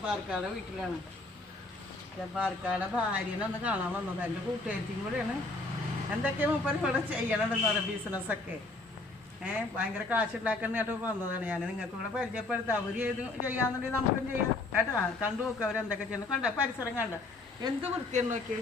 ജബ്ബാർക്കാടെ വീട്ടിലാണ്. ജബ്ബാർക്കാടെ ഭാര്യനെ ഒന്ന് കാണാൻ വന്നത്. എൻ്റെ കൂട്ടുകാരിയും കൂടെയാണ്. എന്തൊക്കെയാണ് മൂപ്പര് ഇവിടെ ചെയ്യണമെന്ന് പറയാം, ബിസിനസ്സൊക്കെ. ഭയങ്കര കാശുണ്ടാക്കുന്നതായിട്ട് വന്നതാണ്. ഞാൻ നിങ്ങൾക്ക് കൂടെ പരിചയപ്പെടുത്താം. അവർ ഏത് ചെയ്യാന്നുണ്ടെങ്കിൽ നമുക്കും ചെയ്യാം കേട്ടോ. കണ്ടു നോക്കുക അവരെന്തൊക്കെ ചെയ്യണം. കണ്ട പരിസരം കണ്ട എന്ത് വൃത്തിയെന്ന് നോക്കി.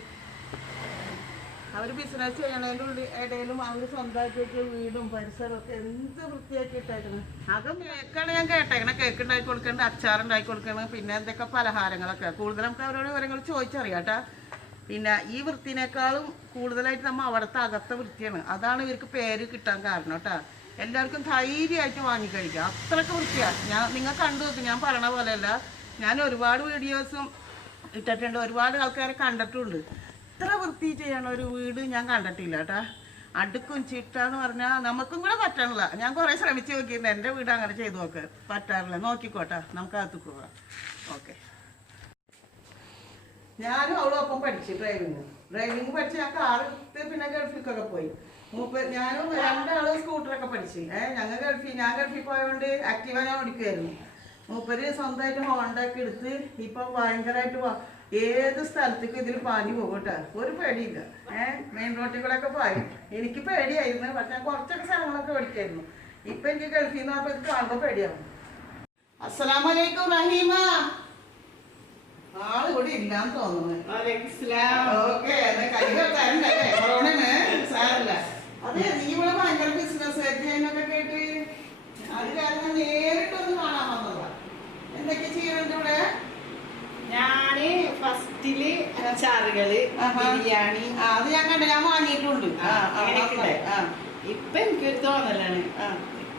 അവർ ബിസിനസ് ചെയ്യണതിൻ്റെ ഇടയിലും അവർ സ്വന്തമാക്കിയിട്ട് വീടും പരിസരമൊക്കെ എന്ത് വൃത്തിയാക്കി ഇട്ടേക്കണം. അതും കേക്കാണ് ഞാൻ കേട്ടേക്കണം. കേക്ക് ഉണ്ടാക്കി കൊടുക്കേണ്ട, അച്ചാറുണ്ടാക്കി കൊടുക്കണം, പിന്നെ എന്തൊക്കെ പലഹാരങ്ങളൊക്കെ. കൂടുതൽ നമുക്ക് അവരോട് വിവരങ്ങൾ ചോദിച്ചറിയാം കേട്ടോ. പിന്നെ ഈ വൃത്തിനേക്കാളും കൂടുതലായിട്ട് നമ്മൾ അവിടുത്തെ അകത്തെ വൃത്തിയാണ്. അതാണ് ഇവർക്ക് പേര് കിട്ടാൻ കാരണം കേട്ടോ. എല്ലാവർക്കും ധൈര്യമായിട്ട് വാങ്ങിക്കഴിക്കുക. അത്രയ്ക്ക് വൃത്തിയാണ്. നിങ്ങൾ കണ്ടു നോക്കും. ഞാൻ പറയണ പോലെയല്ല, ഞാൻ ഒരുപാട് വീഡിയോസും ഇട്ടിട്ടുണ്ട്, ഒരുപാട് ആൾക്കാരെ കണ്ടിട്ടുണ്ട്. ഇത്ര വൃത്തി ചെയ്യണ ഒരു വീട് ഞാൻ കണ്ടിട്ടില്ല കേട്ടാ. അടുക്കും ചിട്ടാന്ന് പറഞ്ഞാൽ നമുക്കും കൂടെ പറ്റണില്ല. ഞാൻ കുറേ ശ്രമിച്ച് നോക്കിയിട്ടുണ്ട്. എൻ്റെ വീട് അങ്ങനെ ചെയ്ത് നോക്ക് പറ്റാറില്ല. നോക്കിക്കോട്ടെ, നമുക്ക് അകത്ത് പോകാം. ഓക്കെ. ഞാനും അവളും ഒപ്പം പഠിച്ചു ഡ്രൈവിങ് പഠിച്ച് ഞാൻ കാർ എടുത്ത് പിന്നെ ഗൾഫിലേക്കൊക്കെ പോയി. ഞാനും രണ്ടാളും സ്കൂട്ടറൊക്കെ പഠിച്ചു. ഞാൻ ഗൾഫിൽ പോയതുകൊണ്ട് ആക്റ്റീവ ഞാൻ ഓടിക്കുമായിരുന്നു. മൂപ്പര് സ്വന്തമായിട്ട് ഹോണ്ടൊക്കെ എടുത്ത് ഇപ്പം ഭയങ്കരമായിട്ട് ഏത് സ്ഥലത്തേക്കും ഇതിൽ പാഞ്ഞു പോകും കേട്ടോ. ഒരു പേടിയില്ല. മെയിൻ റോട്ടിൽ കൂടെ ഒക്കെ പായും. എനിക്ക് പേടിയായിരുന്നു, പക്ഷെ ഞാൻ കുറച്ചൊക്കെ സ്ഥലങ്ങളൊക്കെ ഓടിക്കായിരുന്നു. ഇപ്പം എനിക്ക് ഗൾഫിൽ നിന്ന് പറഞ്ഞപ്പോൾ ഇത് കാണുമ്പോൾ പേടിയാവും. അസ്സലാമലൈക്കും റഹീമ. ആള് ഇവിടെ ഇല്ലാന്ന് തോന്നുന്നു. ഓക്കെ, സാരല്ല. അതെ, നീ ഇവിടെ ഭയങ്കര ബിസിനസ് ചെയ്യാനൊക്കെ കേട്ട് അത് കാരണം നേരിട്ടൊന്ന് കാണാൻ വന്നതാ. എന്തൊക്കെ ചെയ്യണുണ്ട് ഇവിടെ? ഞാന് ഫസ്റ്റില് അച്ചാറുകള്, ബിരിയാണി അത് ഞാൻ കണ്ട, ഞാൻ വാങ്ങിയിട്ടുണ്ട്. ഇപ്പൊ എനിക്കൊരു തോന്നലാണ്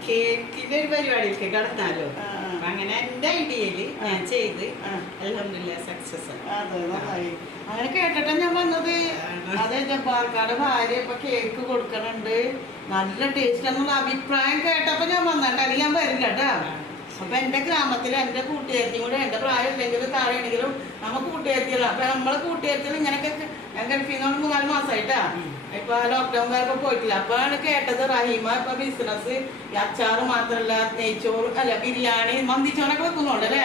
കേക്കിന്റെ ഒരു പരിപാടിക്ക് കടന്നാലോ. അങ്ങനെ എന്റെ ഐഡിയയില് ഞാൻ ചെയ്ത് അൽഹംദുലില്ലാഹ് സക്സസ്. അങ്ങനെ കേട്ടിട്ടാ ഞാൻ വന്നത്. അതെ, ജബ്ബാർക്കാടെ ഭാര്യ ഇപ്പൊ കേക്ക് കൊടുക്കണുണ്ട്, നല്ല ടേസ്റ്റ് എന്നുള്ള അഭിപ്രായം കേട്ടപ്പോ ഞാൻ വന്നിട്ട്. അല്ലെങ്കിൽ ഞാൻ വരില്ല കേട്ടാ. അപ്പൊ എന്റെ ഗ്രാമത്തിൽ എന്റെ കൂട്ടുകാരിയും കൂടെ, എന്റെ പ്രായം ഉണ്ടെങ്കിലും താഴെ ഉണ്ടെങ്കിലും നമ്മ കൂട്ടുകാരികളാണ്. അപ്പൊ നമ്മളെ കൂട്ടുകാരികൾ ഇങ്ങനെയൊക്കെ ഞാൻ ഗൾഫിൽ നിന്ന് 3-4 മാസമായിട്ടാ. ഇപ്പൊ ലോക്ക്ഡൌൺ കാരൊക്കെ പോയിട്ടില്ല. അപ്പോഴാണ് കേട്ടത് റഹീമ ഇപ്പൊ ബിസിനസ് അച്ചാറ് മാത്രല്ല നെയ്ച്ചോറ് അല്ല ബിരിയാണി മന്തിച്ചോറൊക്കെ വെക്കുന്നുണ്ട് അല്ലേ?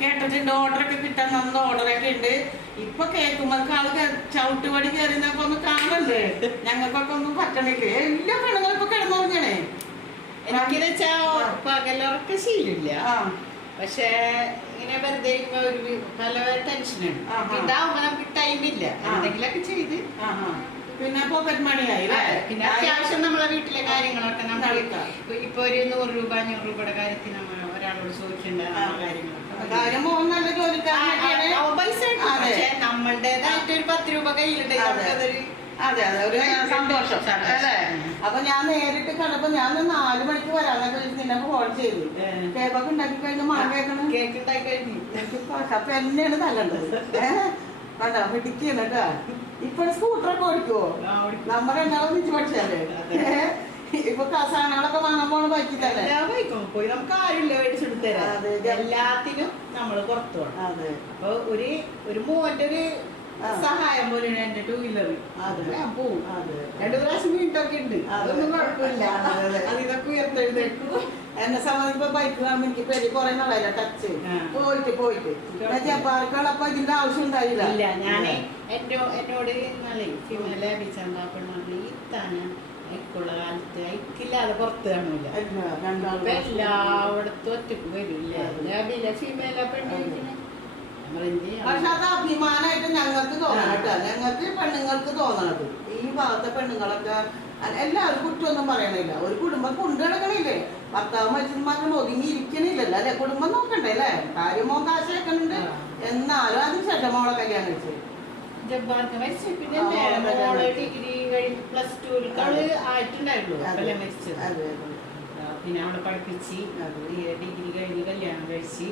കേട്ടിട്ടുണ്ട്. ഓർഡറൊക്കെ കിട്ടാൻ നല്ല ഓർഡറൊക്കെ ഉണ്ട്. ഇപ്പൊ കേൾക്കുമ്പോൾ ആള് ചവിട്ടുപടി കയറുന്നൊക്കെ ഒന്ന് കാണണ്ടേ? ഞങ്ങൾക്കൊക്കെ ഒന്നും പറ്റണില്ലേ? എല്ലാ പെണ്ണുങ്ങളും ഇപ്പൊ കിടന്നുറങ്ങണേ. എനിക്കെന്ന് വെച്ചാ പകലുറക്ക ശീലമില്ല. പക്ഷെ ഇങ്ങനെ വെറുതെ ഒരു പല ടെൻഷനാണ്. ഇതാവുമ്പോ നമുക്ക് ടൈമില്ല. എന്തെങ്കിലൊക്കെ ചെയ്ത് പിന്നെ പോക്കറ്റ് മണിയായി. പിന്നെ അത്യാവശ്യം നമ്മളെ വീട്ടിലെ കാര്യങ്ങളൊക്കെ നമ്മൾ ഇപ്പൊ ഒരു 100 രൂപ 500 രൂപയുടെ കാര്യത്തിന് നമ്മൾ ഒരാളോട് ചോദിക്കേണ്ട പൈസ. പക്ഷെ നമ്മളുടേതായിട്ട് ഒരു 10 രൂപ കയ്യിലുണ്ടെങ്കിൽ അതൊരു അതെ അതെ ഒരു സന്തോഷം അല്ലേ? അപ്പൊ ഞാൻ നേരിട്ട് കണ്ടപ്പോ ഞാൻ 4 മണിക്ക് വരാന്നൊക്കെ നിന്നെ ഫോൺ ചെയ്തു. കേക്കൊക്കെ ഉണ്ടാക്കി കഴിഞ്ഞ് മാങ്ങ കേക്ക് ഉണ്ടാക്കി കഴിഞ്ഞു. അപ്പൊ എന്നെയാണ് തല്ലണ്ടത്. കണ്ടോ പിടിക്കുന്നു കേട്ടാ. ഇപ്പൊ സ്കൂട്ടറൊക്കെ ഓടിക്കുവോ? നമ്മുടെ എന്നാലും ഒന്നിച്ച് പഠിച്ചാലേ. ഇപ്പൊ സാധനങ്ങളൊക്കെ വാങ്ങാൻ പോണ ബൈക്കിട്ടല്ലേ? പോയി നമുക്ക് ആരുമില്ല മേടിച്ചെടുത്ത് തരാം. എല്ലാത്തിനും നമ്മള് പുറത്തു പോകണം. അതെ. അപ്പൊ ഒരു മോന്റെ ഒരു സഹായം പോലെയാണ് എന്റെ 2 വീലർ. ഞാൻ പോവും. 2 പ്രാവശ്യം വീട്ടൊക്കെ ഉണ്ട്. അതൊന്നും കുഴപ്പമില്ല. അതിനൊക്കെ ഉയർത്തെഴുന്നേക്കും. എന്നെ സംബന്ധിച്ചപ്പോ ബൈക്ക് കാണുമ്പോ എനിക്ക് പേര് കുറെ നാളായില്ല ടച്ച് പോയിട്ട് ജബ്ബാർക്കാളപ്പോ ഇതിന്റെ ആവശ്യം ഉണ്ടായില്ല. ഇല്ല, ഞാന് എന്നോട് നല്ല ഫിമേലെ ബിച്ചണ്ടാപ്പണ്ണി താന് എനിക്കുള്ള കാലത്ത് അയക്കില്ലാതെ പുറത്ത് കാണൂല. എല്ലായിടത്തും ഒറ്റക്ക് വരില്ല. ഫിമേലെ പെണ്ണിന് പക്ഷെ അത് അഭിമാനമായിട്ട് ഞങ്ങൾക്ക് തോന്നണം. ഞങ്ങൾക്ക് പെണ്ണുങ്ങൾക്ക് തോന്നണത് ഈ ഭാഗത്തെ പെണ്ണുങ്ങളൊക്കെ എല്ലാവരും കുറ്റമൊന്നും പറയണില്ല. ഒരു കുടുംബം കൊണ്ടു നടക്കണില്ലേ? ഭർത്താവ് മനുഷ്യന്മാരും ഒതുങ്ങി ഇരിക്കണില്ലല്ലോ അല്ലെ? കുടുംബം നോക്കണ്ടേ അല്ലേ? കാര്യമോ കാശേക്കണുണ്ട്. എന്നാലും അതിന് ശേഷം മോളെ കല്യാണം കഴിച്ചു. ജബ്ബാർക്ക് മരിച്ചു. പിന്നെ ഡിഗ്രി കഴിഞ്ഞ് +2 ആയിട്ടുണ്ടായിരുന്നു മരിച്ചത്. പിന്നെ അവളെ പഠിപ്പിച്ച് ഡിഗ്രി കഴിഞ്ഞ് കല്യാണം കഴിച്ച്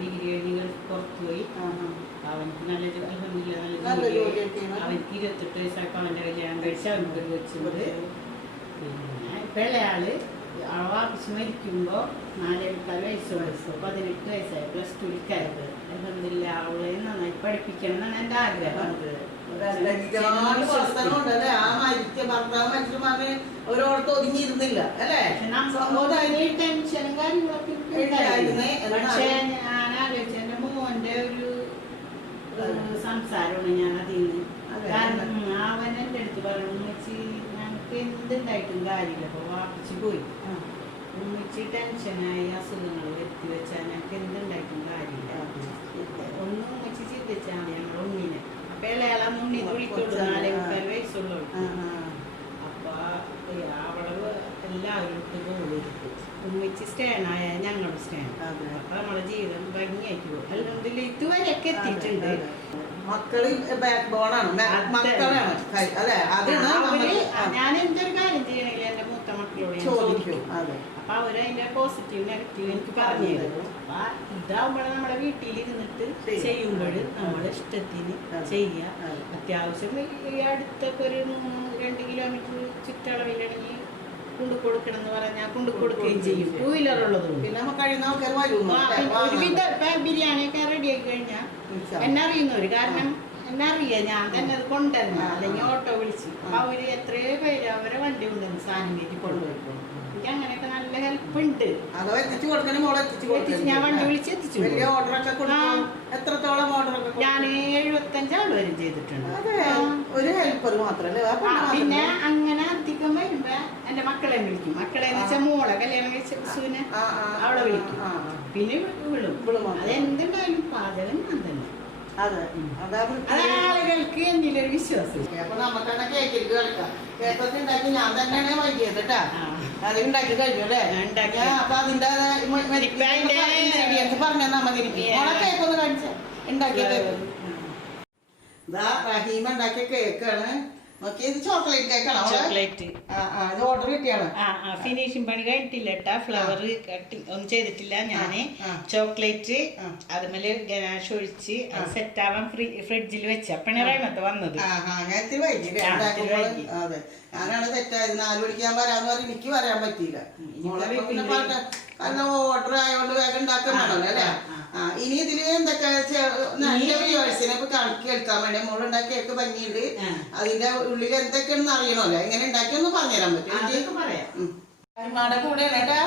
ഡിഗ്രി കഴിഞ്ഞ് പുറത്തു പോയി. അവനക്ക് നല്ല ജോലി. അവനക്ക് 28 വയസ്സായപ്പോൾ അവൻ്റെ കല്യാണം കഴിച്ച് അവനക്ക് ഒരു വെച്ചുകൊണ്ട്. പിന്നെ ഇപ്പം ഇളയാള് ആവശ്യം മരിക്കുമ്പോൾ 4-4 വയസ്സ് 18 വയസ്സായി +2 അൽഹംദുലില്ലാ. അവളെ നന്നായി പഠിപ്പിക്കണം എന്നാണ് എൻ്റെ ആഗ്രഹം. ഒരോടത്ത് ഒതുങ്ങിയിരുന്നില്ല അല്ലേ? ടെൻഷനും കാര്യങ്ങളൊക്കെ. പക്ഷെ ഞാൻ ആലോചിച്ച സംസാരമാണ് ഞാൻ അതിൽ നിന്ന്. അതെ. കാരണം അവൻ എൻ്റെ അടുത്ത് പറഞ്ഞു, ഉമ്മച്ചി ഞങ്ങൾക്ക് എന്തുണ്ടായിട്ടും കാര്യമില്ല, അപ്പോൾ വാപ്പിച്ച് പോയി, ഉമ്മച്ചി ടെൻഷനായി അസുഖങ്ങൾ വരുത്തി വെച്ചാൽ ഞങ്ങൾക്ക് എന്തുണ്ടായിട്ടും കാര്യമില്ല, ഒന്നും ഉമ്മച്ചി ചിന്തിച്ചാൽ മതി ഞങ്ങൾ ഉണ്ണിനെ. അപ്പൊ ഇളയാളെ മുന്നിൽ വിളിക്കുള്ളൂ, 4 വയസ്സുള്ളൂ. അപ്പൊ അവള് എല്ലാവരും കൊടുത്തു, ഉമ്മച്ചി സ്റ്റേണായ ഞങ്ങളും സ്റ്റേൺ. അപ്പൊ നമ്മളെ ജീവിതം ഭംഗിയായിട്ട് പോകും. അല്ലെങ്കിൽ ഇതുവരെയൊക്കെ എത്തിയിട്ടുണ്ട്. മക്കള് ബാക്ക് ബോണാണ്, മക്കളാണ് അല്ലെ. ഞാൻ എന്തൊരു കാര്യം ചെയ്യണമെങ്കിൽ എന്റെ മൂത്ത മക്കളോട് ഞാൻ ചോദിക്കും. അപ്പൊ അവരതിന്റെ പോസിറ്റീവ് നെഗറ്റീവ് എനിക്ക് പറഞ്ഞു തരും. അപ്പൊ ഇതാവുമ്പോൾ നമ്മുടെ വീട്ടിലിരുന്നിട്ട് ചെയ്യുമ്പോൾ നമ്മുടെ ഇഷ്ടത്തിന് ചെയ്യുക. അത്യാവശ്യം ഈ അടുത്തൊക്കെ ഒരു 2 കിലോമീറ്റർ ചുറ്റളവിലാണെങ്കിൽ കൊണ്ടു കൊടുക്കണം എന്ന് പറഞ്ഞാൽ കൊണ്ടു കൊടുക്കുകയും ചെയ്യും. 2 വീലർ ഉള്ളതുകൊണ്ട്. പിന്നെ നമുക്ക് കഴിയുന്ന ആൾക്കാർ വരും. ഒരുവിധ ബിരിയാണിയൊക്കെ റെഡി ആയി കഴിഞ്ഞാൽ എന്നെ അറിയുന്നവര്, കാരണം എന്നെ അറിയാം, ഞാൻ തന്നെ അത് കൊണ്ടുവരണം, അല്ലെങ്കിൽ ഓട്ടോ വിളിച്ച്. അപ്പൊ അവര് എത്രയോ പേര് അവരെ വണ്ടി കൊണ്ടുവന്ന് സാധനം കയറ്റി കൊണ്ടുപോയി. എനിക്ക് അങ്ങനെയൊക്കെ നല്ല ഹെൽപ്പ് ഉണ്ട്. ഞാൻ വണ്ടി വിളിച്ച് എത്തിച്ചു. എത്രത്തോളം ഓർഡർ? ഞാൻ 75 ആൾ വരെ ചെയ്തിട്ടുണ്ട്. ഒരു ഹെൽപ്പർ മാത്രല്ലേ. പിന്നെ അങ്ങനെ അധികം വരുമ്പോ എന്റെ മക്കളെ വിളിക്കും. മക്കളെ എന്ന് വെച്ചാൽ മോളെ കല്യാണം കഴിച്ച സുനെ അവളെ വിളിക്കും. പിന്നെ വിളും. അതെന്തുണ്ടായാലും പാചകം ഞാൻ തന്നെ. ആളുകൾക്ക് എന്തിലൊരു വിശ്വാസം. അപ്പൊ നമുക്ക് തന്നെ കേക്കിലേക്ക് കളിക്കാം. കേക്കൊക്കെ ഉണ്ടാക്കി ഞാൻ തന്നെയാണ് വൈകിയത് കേട്ടാ. അത് ഉണ്ടാക്കി കഴിഞ്ഞു അല്ലേ. അപ്പൊ അതിന്റെ ഇൻഗ്രീഡിയൻസ് പറഞ്ഞാൽ മതി. കേക്കൊന്ന് കാണിച്ച ഉണ്ടാക്കിയത് റഹീമ ഉണ്ടാക്കിയ കേക്കാണ്. നോക്കി, ഇത് ചോക്ലേറ്റ് കേക്കാണോ? ചോക്ലേറ്റ്. ഇത് ഓർഡർ കിട്ടിയാണ്. ഫിനിഷിംഗ് പണി കഴിഞ്ഞിട്ടില്ല കേട്ടാ. ഫ്ലവർ കട്ടിങ് ഒന്നും ചെയ്തിട്ടില്ല. ഞാന് ചോക്ലേറ്റ് അതുമേല് ഗനാഷ് ഒഴിച്ച് അത് സെറ്റ് ആവാൻ ഫ്രിഡ്ജിൽ വെച്ച പിണറായിമത്ത് വന്നത്. അതെ, ഞാനാണ് തെറ്റായത്. 4 മണിക്ക് വരാന്ന് പറഞ്ഞ് എനിക്ക് വരാൻ പറ്റിയില്ല. കാരണം ഓർഡർ ആയതുകൊണ്ട് വേഗം ഉണ്ടാക്കുന്നതാണല്ലോ അല്ലേ. ഇനി ഇതില് എന്തൊക്കെ നല്ല വ്യൂവേഴ്സിനെ കേൾക്കാൻ വേണ്ടി മോളുണ്ടാക്കി കേക്ക് ഭംഗിയുണ്ട്. അതിന്റെ ഉള്ളിൽ എന്തൊക്കെയാണെന്ന് അറിയണമല്ലോ. എങ്ങനെ ഉണ്ടാക്കിയൊന്ന് പറഞ്ഞുതരാൻ പറ്റും? അരിമാടെ കൂടെയാണ് കേട്ടാ.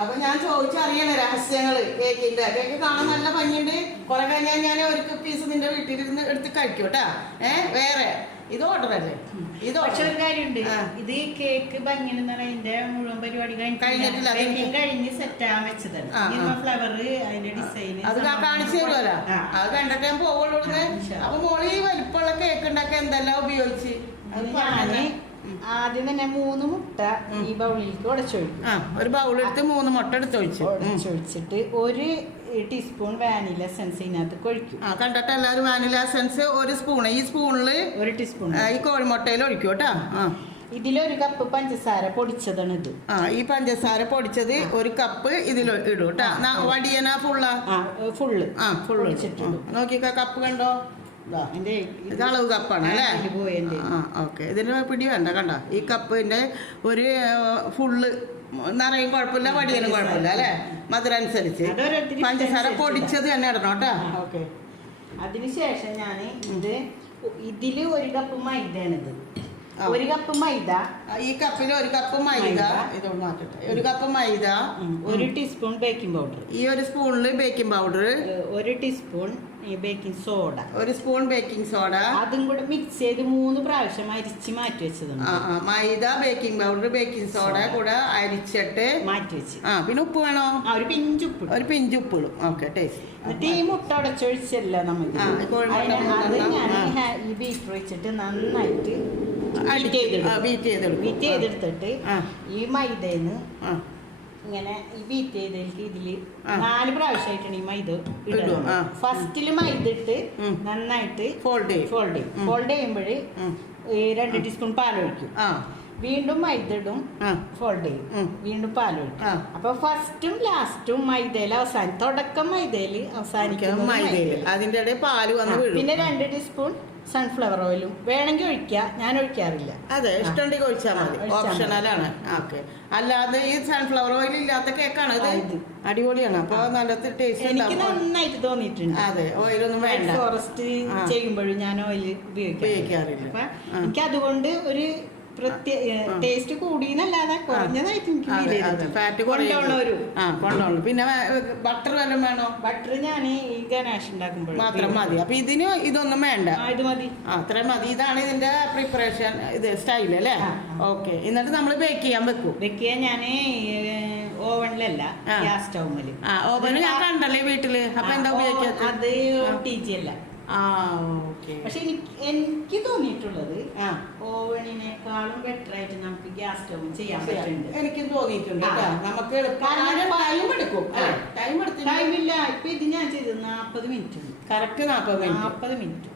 അപ്പൊ ഞാൻ ചോദിച്ചറിയണേ രഹസ്യങ്ങള്. കേക്കിന്റെ കേക്ക് കാണാൻ നല്ല ഭംഗിയുണ്ട്. കുറെ കഴിഞ്ഞാൽ ഞാൻ ഒരു പീസ് നിന്റെ വീട്ടിലിരുന്ന് എടുത്ത് കഴിക്കും കേട്ടാ. വേറെ ഇത് ഓർഡർ അല്ലേ? ഇത് പക്ഷെ ഒരു കാര്യമുണ്ട്, ഇത് കേക്ക് ഭംഗിയെന്ന് പറഞ്ഞാൽ അതിന്റെ മുഴുവൻ പരിപാടി കഴിഞ്ഞിട്ടില്ല. കഴിഞ്ഞ് സെറ്റ് ആവാൻ വെച്ചതാണ്. ഫ്ലവർ അതിന്റെ ഡിസൈൻ അത് കാണിച്ചു തരുമല്ലോ. അത് കണ്ടിട്ട് ഞാൻ പോവുള്ളൂ. അപ്പൊ മോള് ഈ വലിപ്പമുള്ള കേക്ക് ഉണ്ടാക്കി എന്തെല്ലാം ഉപയോഗിച്ച്? ഞാന് ആദ്യം തന്നെ 3 മുട്ട ഈ ബൗളിലേക്ക് ഉടച്ചൊഴിക്കും. ഒരു ബൗളെടുത്ത് 3 മുട്ട എടുത്ത് ഒഴിച്ചിട്ട് 1 ടീസ്പൂൺ വാനില എസൻസ് ഇതിനകത്ത് ഒഴിക്കും. കണ്ടിട്ട് എല്ലാവരും വാനില എസൻസ് 1 സ്പൂൺ. ഈ സ്പൂണില് 1 ടീസ്പൂൺ ഈ കോഴിമുട്ടയിൽ ഒഴിക്കും കേട്ടോ. ഇതിലൊരു കപ്പ് പഞ്ചസാര പൊടിച്ചതാണ് ഇത്. ഈ പഞ്ചസാര പൊടിച്ചത് 1 കപ്പ് ഇതിൽ ഇടും കേട്ടോ. വടിയന ഫുള്ള് ഒഴിച്ചിട്ടുണ്ട്. നോക്കിക്ക, കപ്പ് കണ്ടോ? ഇത് അളവ് കപ്പാണ് അല്ലേ? ഓക്കെ, ഇതിന് പിടി വേണ്ട. കണ്ട, ഈ കപ്പിന്റെ ഒരു ഫുള്ള് നിറയും കുഴപ്പമില്ല, വടിയനും കുഴപ്പമില്ല അല്ലേ? മധുരം അനുസരിച്ച് പഞ്ചസാര പൊടിച്ചത് തന്നെ ഇടണം കേട്ടോ. ഓക്കെ, അതിനുശേഷം ഞാൻ ഇതില് 1 കപ്പ് മൈദയാണിത്. 1 കപ്പ് മൈദ. ഈ കപ്പിൽ 1 കപ്പ് മൈദ. ഇതോട് മാറ്റട്ടെ. 1 cup maida. 1 teaspoon baking powder. ഈ 1 സ്പൂണില് baking powder. 1 teaspoon baking soda. 1 spoon baking soda. അതും കൂടെ മിക്സ് ചെയ്ത് 3 പ്രാവശ്യം അരിച്ച് മാറ്റി വെച്ചതാണ്. Maida, baking powder, baking soda കൂടെ അരിച്ചിട്ട് മാറ്റി വെച്ച്. പിന്നെ ഉപ്പ് വേണോ? ഒരു പിഞ്ച് ഉപ്പ് ഇടും. Okay, taste. എന്നിട്ട് ഈ മുട്ട ഉടച്ചൊഴിച്ചല്ല നമുക്ക് ഈ ബീറ്റർ വെച്ചിട്ട് നന്നായിട്ട് ബീറ്റ് ചെയ്തെടുത്തിട്ട് ഈ മൈദന്ന് ഇങ്ങനെ ഈ ബീറ്റ് ചെയ്തതിലേക്ക് ഇതില് 4 പ്രാവശ്യമായിട്ടാണ് ഈ മൈദ ഇടുന്നത്. ഫസ്റ്റില് മൈദ ഇട്ട് നന്നായിട്ട് ഫോൾഡ് ചെയ്യുമ്പോഴ് 2 ടീസ്പൂൺ പാലൊഴിക്കും. വീണ്ടും മൈദ ഇടും, ഫോൾഡ് ചെയ്യും, വീണ്ടും പാലൊഴിക്കും. അപ്പൊ ഫസ്റ്റും ലാസ്റ്റും മൈദയിൽ അവസാനം, തുടക്കം മൈദയില് അവസാനിക്കും മൈദയില്. അതിന്റെ ഇടയിൽ പാല് വന്ന് വീഴും. പിന്നെ 2 ടീസ്പൂൺ സൺഫ്ലവർ ഓയിലും വേണമെങ്കിൽ ഒഴിക്കുക. ഞാൻ ഒഴിക്കാറില്ല. അതെ, ഇഷ്ടമുണ്ടെങ്കിൽ ഒഴിച്ചാൽ മതി, ഓപ്ഷണലാണ്. ഓക്കെ, അല്ലാതെ ഈ സൺഫ്ലവർ ഓയിൽ ഇല്ലാത്ത കേക്കാണ് ഇത്. അടിപൊളിയാണ്. അപ്പൊ നല്ല ടേസ്റ്റ് എനിക്ക് നന്നായിട്ട് തോന്നിയിട്ടുണ്ട്. അതെ, ഓയിലൊന്നും വേണ്ട. ഫോറസ്റ്റ് ചെയ്യുമ്പോഴും ഞാൻ ഓയിൽ ഉപയോഗിക്കാറില്ല. അപ്പൊ എനിക്ക് അതുകൊണ്ട് ഒരു ടേസ്റ്റ് കൂടിയെന്നല്ലാതെ കുറഞ്ഞതായിട്ട് എനിക്ക് ഫാറ്റ് കൊണ്ടുള്ളൊരു കൊണ്ടുള്ളു. പിന്നെ ബട്ടർ വല്ലതും വേണോ? ബട്ടർ ഞാൻ ഈ ഗനാഷ് ഉണ്ടാക്കുമ്പോൾ മാത്രം മതി. അപ്പൊ ഇതിന് ഇതൊന്നും വേണ്ട, ഇത് മതി. അത്രയും മതി. ഇതാണ് ഇതിന്റെ പ്രിപ്പറേഷൻ ഇത് സ്റ്റൈൽ അല്ലേ? ഓക്കെ. എന്നിട്ട് നമ്മൾ ബേക്ക് ചെയ്യാൻ വെക്കുക. ഞാൻ ഓവണിലല്ല, ഗ്യാസ് സ്റ്റൗമില്. ഓവന് ഞാൻ കണ്ടല്ലേ വീട്ടില്. അപ്പൊ എന്താ ഉപയോഗിക്കാത്ത? അത് OTG അല്ല. പക്ഷെ എനിക്ക് തോന്നിയിട്ടുള്ളത് ഓവണിനേക്കാളും ബെറ്റർ ആയിട്ട് നമുക്ക് ഗ്യാസ് സ്റ്റൗ ചെയ്യാൻ പറ്റുന്നുണ്ട്. എനിക്കും തോന്നിയിട്ടുണ്ട്. നമുക്ക് ടൈമില്ല. ഇപ്പൊ ഇത് ഞാൻ ചെയ്തത് 40 മിനിറ്റ്, കറക്റ്റ് 40 മിനിറ്റ്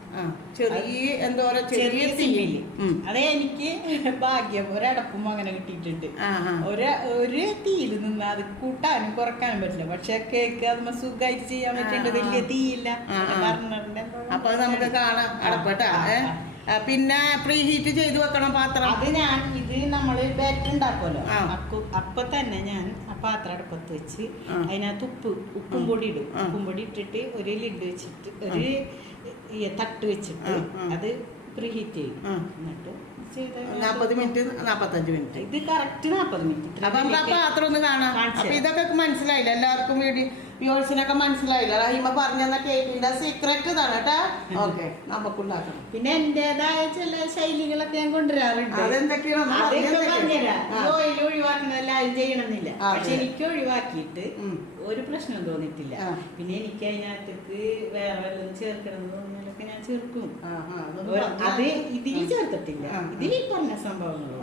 ചെറിയ എന്തോരം ചെറിയ തീയില്. അതേ എനിക്ക് ഭാഗ്യം, ഒരടപ്പും അങ്ങനെ കിട്ടിയിട്ടുണ്ട്. ഒരു തീയിൽ നിന്ന് അത് കൂട്ടാനും കുറക്കാനും പറ്റില്ല. പക്ഷെ കേക്ക് അത് സുഖമായിട്ട് ചെയ്യാൻ പറ്റുന്നുണ്ട്. വലിയ തീയില്ല. അപ്പൊ നമുക്ക് കാണാം അടപ്പട്ടാ. പിന്നെ പ്രീ ഹീറ്റ് ചെയ്ത് വെക്കണം പാത്രം. അത് ഇത് നമ്മള് ബാറ്റർ ഉണ്ടാക്കുമല്ലോ, അപ്പൊ തന്നെ ഞാൻ ആ പാത്രം അടുപ്പത്ത് വെച്ച് അതിനകത്ത് ഉപ്പും പൊടി ഇടും. ഉപ്പും പൊടി ഇട്ടിട്ട് ഒരു ലിഡ് വെച്ചിട്ട് ഒരു തട്ട് വെച്ചിട്ട് അത് പ്രീ ഹീറ്റ് ചെയ്യും. എന്നിട്ട് 40 മിനിറ്റ് 45 മിനിറ്റ്. ഇത് കറക്റ്റ് 40 മിനിറ്റ്. അപ്പൊ നമുക്ക് ആ പാത്രം ഒന്ന് കാണാം. അപ്പൊ ഇതൊക്കെ മനസ്സിലായില്ല എല്ലാവർക്കും, വ്യൂവേഴ്സിനൊക്കെ മനസ്സിലായില്ല. റഹീമ പറഞ്ഞ കേക്കിന്റെ സീക്രട്ട് ഇതാണ് കേട്ടാ. ഓക്കെ, നമുക്കുണ്ടാക്കണം. പിന്നെ എന്റേതായ ചില ശൈലികളൊക്കെ ഞാൻ കൊണ്ടുവരാറുണ്ട്. അതെന്തൊക്കെയാണ്? ഓയിൽ ഒഴിവാക്കണമെല്ലാം ചെയ്യണമെന്നില്ല. പക്ഷെ എനിക്ക് ഒഴിവാക്കിയിട്ട് ഒരു പ്രശ്നം തോന്നിയിട്ടില്ല. പിന്നെ എനിക്ക് അതിനകത്തേക്ക് വേറെ വല്ലതും ചേർക്കണം തോന്നിയാലൊക്കെ ഞാൻ ചേർക്കും. അത് ഇതിൽ ചേർത്തിട്ടില്ല. ഇതിൽ പറഞ്ഞ സംഭവങ്ങളോ.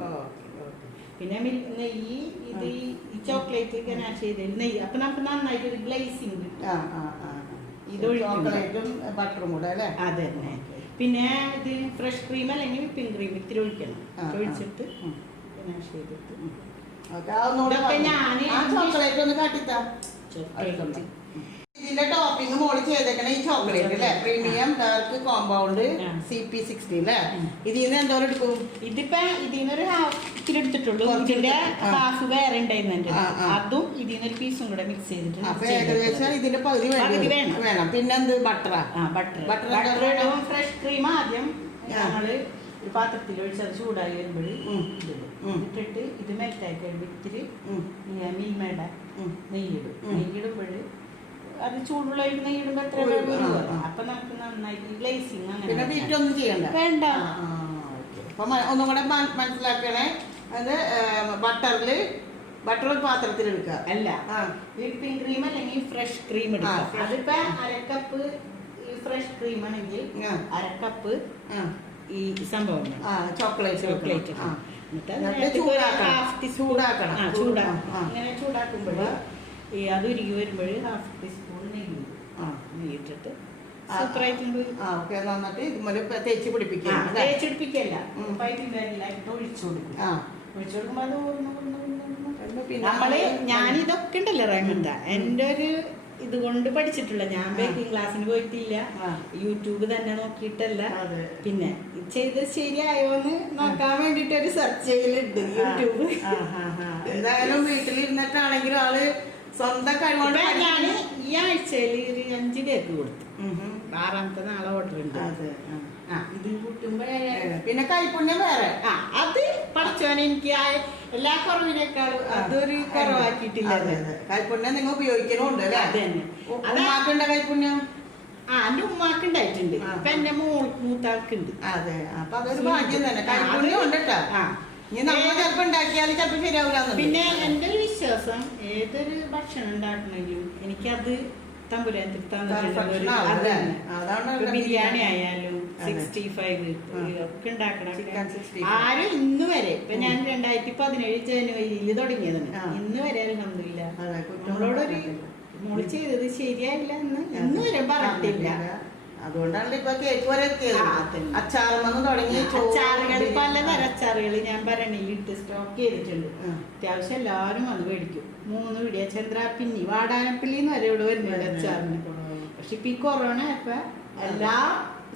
പിന്നെ നെയ്യ്, ഇത് ഈ ചോക്ലേറ്റ് ഗനാഷ് ചെയ്ത് നെയ്യ്. അപ്പൊ നമുക്ക് നന്നായിട്ട് ഒരു ഗ്ലേസിങ് കിട്ടും. ഇത് ചോക്ലേറ്റും ബട്ടറും കൂടെ അല്ലേ? അതെ. പിന്നെ ഇത് ഫ്രഷ് ക്രീം അല്ലെങ്കിൽ വിപ്പിംഗ് ക്രീം ഇത്തിരി ഒഴിക്കണം. ഒഴിച്ചിട്ട് ഗനാഷ് ചെയ്തിട്ട് ചോക്ലേറ്റ് ഒന്ന് കാട്ടിത്താ. ഇതിന്റെ ടോപ്പിംഗ് മോളി ചെയ്തേക്കണ ഈ ചോക്ലേറ്റ് അല്ലേ? പ്രീമിയം ഡാർക്ക് കോമ്പൗണ്ട് CP60 അല്ലേ? ഇതിന്ന് എന്തോരം എടുക്കും? ഇതിനൊരു ഹാഫ് എടുത്തിട്ടുള്ളൂ. ഇതിന്റെ ഹാഫ് വേറെ ഉണ്ടായിരുന്നു. അതും ഇതിനൊരു പീസും കൂടെ മിക്സ് ചെയ്തിട്ട് അപ്പൊ ഏകദേശം ഇതിന്റെ പകുതി വേണം. പിന്നെ എന്ത്? ബട്ടറാ? ബട്ടർ ഫ്രഷ് ക്രീം ആദ്യം ഞങ്ങള് ഒരു പാത്രത്തിൽ ഒഴിച്ചത് ചൂടായി വരുമ്പോൾ ഇട്ടിട്ട് ഇത് മെൽറ്റായി കഴിയുമ്പോൾ ഇത്തിരി മിൽമയുടെ നെയ്യിടും. നെയ്യിടുമ്പോൾ അത് ചൂടുള്ള നെയ്യിടുമ്പോൾ എത്ര അപ്പൊ നമുക്ക് നന്നായിട്ട് ഗ്ലേസിങ് അങ്ങനെ ബീറ്റൊന്നും ചെയ്യണ്ട, വേണ്ട. അപ്പൊ ഒന്നും കൂടെ മനസ്സിലാക്കണേ. അത് ബട്ടർ പാത്രത്തിൽ എടുക്കുക അല്ല, വിപ്പിംഗ് ക്രീം അല്ലെങ്കിൽ ഫ്രഷ് ക്രീം എടുക്കുക. അതിപ്പോ അരക്കപ്പ് ഫ്രഷ് ക്രീം ആണെങ്കിൽ അരക്കപ്പ് ഈ സംഭവം ചോക്ലേറ്റ് ചൂടാക്കണം. ഇങ്ങനെ ചൂടാക്കുമ്പോൾ അത് ഉരുകി വരുമ്പോൾ ഹാഫ് ടീസ്പൂൺ നെയ്യിട്ടിട്ട് തേച്ച് പിടിപ്പിക്കല്ല, ഒഴിച്ചു കൊടുക്കും. ഒഴിച്ചു കൊടുക്കുമ്പോൾ അത് ഞാനിതൊക്കെ ഉണ്ടല്ലോ റഹ്മത്ത, എൻ്റെ ഒരു ഇതുകൊണ്ട് പഠിച്ചിട്ടുള്ള. ഞാൻ ബേക്കിംഗ് ക്ലാസ്സിന് പോയിട്ടില്ല, യൂട്യൂബ് തന്നെ നോക്കിയിട്ടല്ല. പിന്നെ ഇത് ചെയ്ത് ശരിയായോന്ന് നോക്കാൻ വേണ്ടിട്ട് ഒരു സെർച്ച് ചെയ്യലുണ്ട് യൂട്യൂബ്. എന്തായാലും വീട്ടിലിരുന്നിട്ടാണെങ്കിലും ആള് സ്വന്തം കഴിവുകൊണ്ട്. ഞാൻ ഈ ആഴ്ചയിൽ ഒരു 5 കേക്ക് കൊടുത്തു. 6ാമത്തെ നാളെ ഓർഡർ ഉണ്ട്. ഇത് കൂട്ടുമ്പോ പിന്നെ കൈപ്പുണ്യം വേറെ. അത് പഠിച്ചോനെ എനിക്ക് എല്ലാ കുറവിനേക്കാളും അതൊരു കുറവാക്കിയിട്ടില്ല. കൈപ്പുണ്യം നിങ്ങൾ ഉപയോഗിക്കണമുണ്ട് അല്ലേ? അതന്നെ. ഉമ്മാക്കുണ്ട കൈപ്പുണ്യം? എന്റെ ഉമ്മാക്ക് ഉണ്ടായിട്ടുണ്ട്. ഇപ്പൊ എന്റെ മൂത്താൾക്കുണ്ട്. അതെ, അപ്പൊ അതൊരു ഭാഗ്യം തന്നെ. കൈപ്പുണ്യം ഉണ്ട് കേട്ടോ. ഇനി നമ്മൾ ചിലപ്പോ ഉണ്ടാക്കിയാലും ചിലപ്പോ ശരിയാവില്ല. പിന്നെ എന്റെ ഒരു വിശ്വാസം, ഏതൊരു ഭക്ഷണം ഉണ്ടാക്കണമെങ്കിലും എനിക്കത് തമ്പുരാൻ ബിരിയാണി ആയാലും 65 ഒക്കെ ഉണ്ടാക്കണം. ആരും ഇന്ന് വരെ, ഇപ്പൊ ഞാൻ 2017 ജനുവരിയിൽ തുടങ്ങിയതാണ്. ഇന്ന് വരെ അൽഹംദുലില്ലാ നമ്മളോടൊരു മോള് ചെയ്തത് ശരിയായില്ല എന്ന് ഇന്ന് വരെ പറഞ്ഞിട്ടില്ല. അതുകൊണ്ടാണ് ഇപ്പൊ കേക്ക് വരെ അച്ചാറുമെന്ന് തുടങ്ങി. അച്ചാറുകൾ, പലതരം അച്ചാറുകൾ ഞാൻ ഭരണിയിലിട്ട് സ്റ്റോക്ക് ചെയ്തിട്ടുണ്ട്. അത്യാവശ്യം എല്ലാവരും അത് മേടിക്കും. 3 പിടിയ ചന്ദ്രാപ്പിന്നി, വാടാനപ്പിള്ളിന്ന് വരെ ഇവിടെ വരുന്നുണ്ട് അച്ചാറിന്. പക്ഷെ ഇപ്പൊ ഈ കൊറോണ ഇപ്പൊ എല്ലാം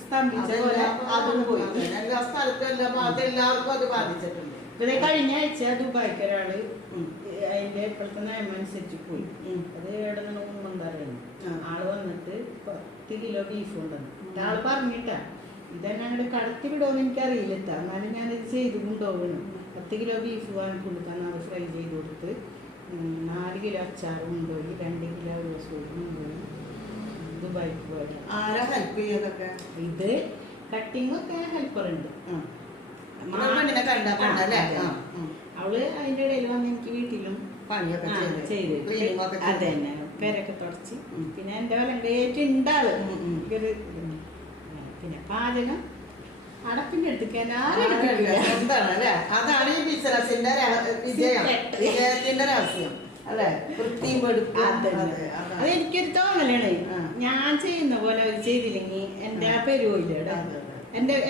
സ്തംഭിച്ച പോലെ അതും പോയി. എല്ലാ സ്ഥലത്തും എല്ലാ ഭാഗത്തും എല്ലാവർക്കും അത് ബാധിച്ചിട്ടുണ്ട്. ഇപ്പൊ കഴിഞ്ഞ ആഴ്ച ദുബായ്ക്ക് ഒരാള് അതിന്റെ ഇപ്പോഴത്തെ നിയമം അനുസരിച്ച് പോയി. അത് എവിടെ നിന്ന് ഉമ്മന്താറാണ്. ആള് വന്നിട്ട് 10 കിലോ ബീഫ് കൊണ്ടുവന്നു. ആള് പറഞ്ഞിട്ടാ ഇതെന്നാണ്ട് കടത്തിവിടുമെന്ന് എനിക്കറിയില്ല. എന്നാലും ഞാനിത് ചെയ്ത് കൊണ്ടുപോകണം. 10 കിലോ ബീഫ് വാങ്ങിക്കൊടുക്കാൻ അത് ഫ്രൈ ചെയ്ത് കൊടുത്ത് 4 കിലോ അച്ചാറും കൊണ്ടുപോയി 2 കിലോ റോസും കൊണ്ടുപോയി ദുബായിക്ക് പോയത്. ആരാ ഹെൽപ്പ് ചെയ്തൊക്കെ? ഇത് കട്ടിങ്ങൊക്കെ ഹെൽപ്പറുണ്ട്. അവള് അതിൻ്റെ ഇടയിൽ വന്ന് എനിക്ക് വീട്ടിലും പണിയൊക്കെ ചെയ്ത് അത് തന്നെ പേരൊക്കെ തുടച്ച് പിന്നെ എൻ്റെ വല്ല വേറ്റുണ്ടാള്. പിന്നെ പാചകം അടപ്പിന്റെ അടുത്തേക്ക് എന്താണല്ലേ, അതാണ് ഈ ബിസിനസിന്റെ വിജയത്തിന്റെ രഹസ്യം അല്ലെ. വൃത്തിയും അതെനിക്കൊരു തോന്നലാണ്. ഞാൻ ചെയ്യുന്ന പോലെ അവർ ചെയ്തില്ലെങ്കിൽ എന്റെ ആ പേര് പോയില്ലേ,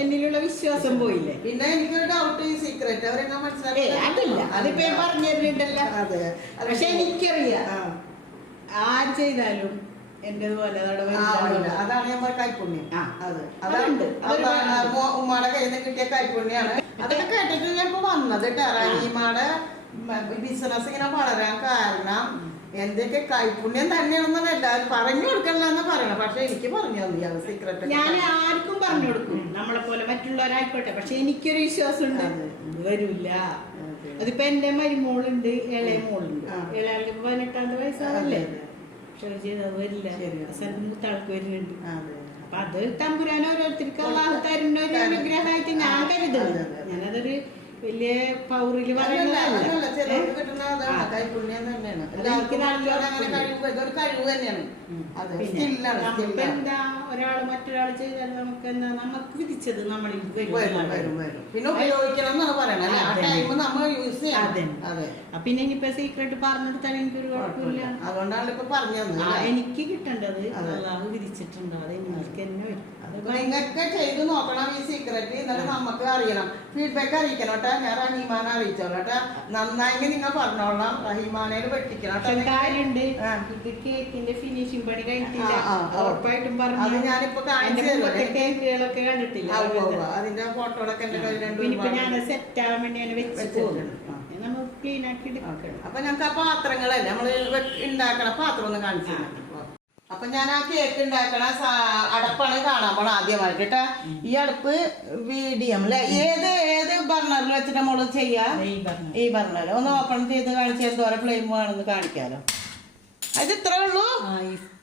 എന്നിലുള്ള വിശ്വാസം പോയില്ലേ. പിന്നെ എനിക്കൊരു ഡൗട്ട്, ഈ സീക്രറ്റ് അവരെന്നാ മനസ്സിലാക്കി അതില്ല, അതിപ്പോ പറഞ്ഞു തരുന്നുണ്ടല്ലോ. പക്ഷെ എനിക്കറിയാം ആര് ചെയ്താലും എന്റേതുപോലെ അതാണ് ഞാൻ കൈപ്പുണ്യം. ഉമ്മയുടെ കയ്യിൽ നിന്ന് കിട്ടിയ കൈപ്പുണ്യാണ്. അതൊക്കെ കേട്ടിട്ട് ഞാൻ ഇപ്പൊ വന്നത് റഹീമയുടെ ബിസിനസ് ഇങ്ങനെ വളരാൻ കാരണം എന്തൊക്കെ കൈപ്പുണ്യം തന്നെയാണെന്ന് എല്ലാവരും പറഞ്ഞു കൊടുക്കണമെന്ന് പറയണം. പക്ഷെ എനിക്ക് പറഞ്ഞു തന്നു സീക്രട്ട്. ഞാൻ ആർക്കും പറഞ്ഞു കൊടുക്കും, നമ്മളെ പോലെ മറ്റുള്ളവരായിക്കോട്ടെ. പക്ഷെ എനിക്കൊരു വിശ്വാസം ഉണ്ട്, വരില്ല. അതിപ്പോ എന്റെ മരുമോളുണ്ട്, ഇളയ മോളുണ്ട്. ഇളയാൾക്ക് 18 വയസ്സാവല്ലേ. പക്ഷെ ചെയ്തത് വരില്ല, മൂത്താൾക്ക് വരുന്നുണ്ട്. അപ്പൊ അത് തമ്പുരാൻ ഓരോരുത്തർക്ക് അള്ളാഹു തരുന്ന ഒരു അനുഗ്രഹമായിട്ട് ഞാൻ കരുതുന്നു. ഞാനതൊരു വലിയ പൗറില് പറയുന്നതല്ല. എന്താ ഒരാള് മറ്റൊരാൾ ചെയ്താൽ നമുക്ക് എന്താ നമുക്ക് വിധിച്ചത് നമ്മളിൽ പിന്നെ ഉപയോഗിക്കണം പിന്നെ ഇനിയിപ്പോ സീക്രട്ട് പറഞ്ഞെടുത്താൽ എനിക്കൊരു കുഴപ്പമില്ല. അതുകൊണ്ടാണ് ഇപ്പൊ പറഞ്ഞത്. എനിക്ക് കിട്ടേണ്ടത് അള്ളാഹു വിധിച്ചിട്ടുണ്ടോ അത് എനിക്ക് തന്നെ വരും. നിങ്ങൾക്ക് ചെയ്ത് നോക്കണം ഈ സീക്രട്ട്. എന്നിട്ട് നമുക്ക് അറിയണം, ഫീഡ്ബാക്ക് അറിയിക്കണം കേട്ടോ. ഞാൻ റഹീമാനെ അറിയിച്ചോളാം കേട്ടോ. നന്നായെങ്കിൽ നിങ്ങൾ പറഞ്ഞോളാം. റഹീമാനേല് വെട്ടിക്കണം കാര്യമുണ്ട്. ഇത് കേക്കിന്റെ ഫിനിഷിംഗ് പണി കഴിഞ്ഞിട്ടില്ല, ഉറപ്പായിട്ടും പറഞ്ഞു. അത് ഞാനിപ്പോ കേക്കുകളൊക്കെ കണ്ടിട്ടില്ല, അതിന്റെ ഫോട്ടോകളൊക്കെ എന്റെ കയ്യിലുണ്ട്. പിന്നെ ഞാൻ സെറ്റ് ആവാൻ വേണ്ടി വെച്ചിട്ട് നമുക്ക് ക്ലീൻ ആക്കി എടുക്കണം. അപ്പൊ ഞങ്ങൾക്ക് ആ പാത്രങ്ങളല്ലേ നമ്മള് ഉണ്ടാക്കണ പാത്രം ഒന്ന് കാണിച്ചു. അപ്പൊ ഞാൻ ആ കേക്ക് ഉണ്ടാക്കണ അടപ്പാണ് കാണാൻ പോണ ആദ്യമായിട്ട് കേട്ടാ. ഈ അടുപ്പ് മീഡിയം അല്ലെ, ഏത് ബർണറിൽ വെച്ചിട്ട് നമ്മള് ചെയ്യാ. ഈ ബർണർ ഒന്ന് ഓപ്പൺ ചെയ്ത് കാണിച്ചാൽ എന്തോരം ഫ്ലെയിം വേണമെന്ന് കാണിക്കാലോ. അത് ഇത്രേ ഉള്ളൂ,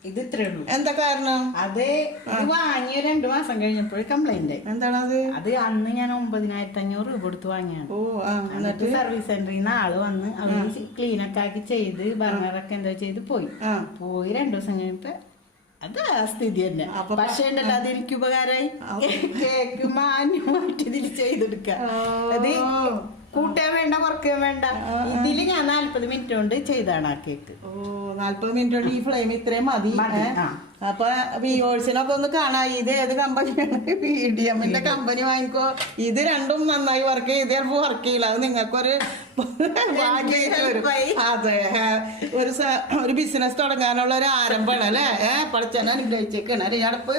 ഇത് ഇത്രേ ഉള്ളൂ. എന്താ കാരണം? അത് വാങ്ങിയ 2 മാസം കഴിഞ്ഞപ്പോൾ കംപ്ലൈന്റ്. എന്താണത്? അത് അന്ന് ഞാൻ 9,500 രൂപ കൊടുത്ത് വാങ്ങിയാണ്. എന്നിട്ട് സർവീസ് സെന്ററിൽ നിന്ന് ആള് വന്ന് അവര് ക്ലീൻ ഒക്കെ ആക്കി ചെയ്ത് ബർണറൊക്കെ എന്താ ചെയ്ത് പോയി 2 ദിവസം കഴിഞ്ഞപ്പോ അത് ആ സ്ഥിതി തന്നെ. പക്ഷേ ഉണ്ടല്ലോ അത് എനിക്ക് ഉപകാരമായി. കേക്ക് മാറ്റി ഇതിൽ ചെയ്തെടുക്കാം. അത് കൂട്ടാൻ വേണ്ട, കുറക്കാൻ വേണ്ട. ഇതില് ഞാൻ 40 മിനിറ്റ് കൊണ്ട് ചെയ്താണ് ആ കേക്ക്. 40 മിനിറ്റ് കൊണ്ട് ഈ ഫ്ലെയിം ഇത്രയും മതി. അപ്പൊ വ്യൂവേഴ്സിനൊക്കെ ഒന്ന് കാണാം. ഇത് ഏത് കമ്പനിയാണ്? മീഡിയമിന്റെ കമ്പനി വാങ്ങിക്കോ. ഇത് രണ്ടും നന്നായി വർക്ക് ചെയ്ത് ചിലപ്പോ വർക്ക് ചെയ്യില്ല. അത് നിങ്ങൾക്കൊരു അതെ, ഒരു ബിസിനസ് തുടങ്ങാനുള്ള ഒരു ആരംഭമാണ് അല്ലെ. പഠിച്ചാൽ അനുഗ്രഹിച്ചേക്കാണ് അല്ലെ അടുപ്പ്.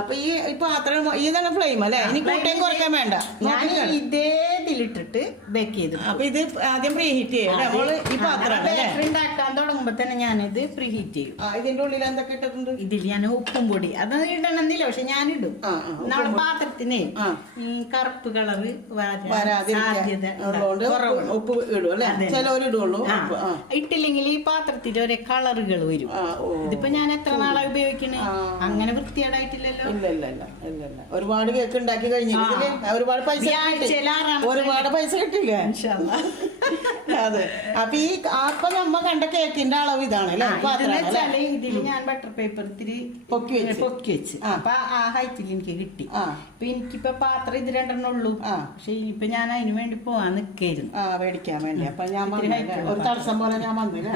അപ്പൊ ഈ പാത്രം ഇതാണ് ഫ്ലെയിം അല്ലെ. ഇനി കൂട്ടയും കുറയ്ക്കാൻ വേണ്ട. ഞാൻ ഇതേ ഇതിലിട്ടിട്ട് ബേക്ക് ചെയ്തു. അപ്പൊ ഇത് ആദ്യം പ്രീ ഹീറ്റ് ചെയ്യും. ഈ പാത്രം ഉണ്ടാക്കാൻ തുടങ്ങുമ്പോ തന്നെ ഞാനിത് പ്രീ ഹീറ്റ് ചെയ്യും. ഇതിന്റെ ഉള്ളിൽ എന്തൊക്കെ ഇട്ടിട്ടുണ്ട്? ഇതിൽ ഞാൻ ഉപ്പും പൊടി അത് ഇടണമെന്നില്ല, പക്ഷെ ഞാനിടും. നമ്മുടെ പാത്രത്തിന് കറുപ്പ് കളറ് ഉപ്പ് ഇടും അല്ലെ. ചിലവരിടുള്ളൂ. ഇട്ടില്ലെങ്കിൽ ഈ പാത്രത്തിൽ ഒരേ കളറുകൾ വരും. ഇതിപ്പോ ഞാൻ എത്ര നാളെ ഉപയോഗിക്കണേ, അങ്ങനെ വൃത്തിയേടായിട്ടില്ലല്ലോ. ഇല്ല ഒരുപാട് കേക്ക് ഉണ്ടാക്കി കഴിഞ്ഞില്ലേ, ഒരുപാട് പൈസ കിട്ടില്ല. അതെ. അപ്പൊ ഈ അപ്പൊ നമ്മ കണ്ട കേക്കിന്റെ അളവ് ഇതാണ് അല്ലേ. ഇതിൽ ഞാൻ ബട്ടർ പേപ്പർ ഇത്തിരി പൊക്കി വെച്ച് അപ്പൊ ആ ഹൈറ്റിൽ എനിക്ക് കിട്ടി. അപ്പൊ എനിക്കിപ്പൊ പാത്രം ഇത് 2 ഉള്ളൂ. പക്ഷെ ഇനിയിപ്പൊ ഞാൻ അതിന് വേണ്ടി പോവാൻ നിക്കായിരുന്നു മേടിക്കാൻ വേണ്ടി. അപ്പൊ ഞാൻ ഒരു തടസ്സം പോലെ ഞാൻ വന്നില്ല.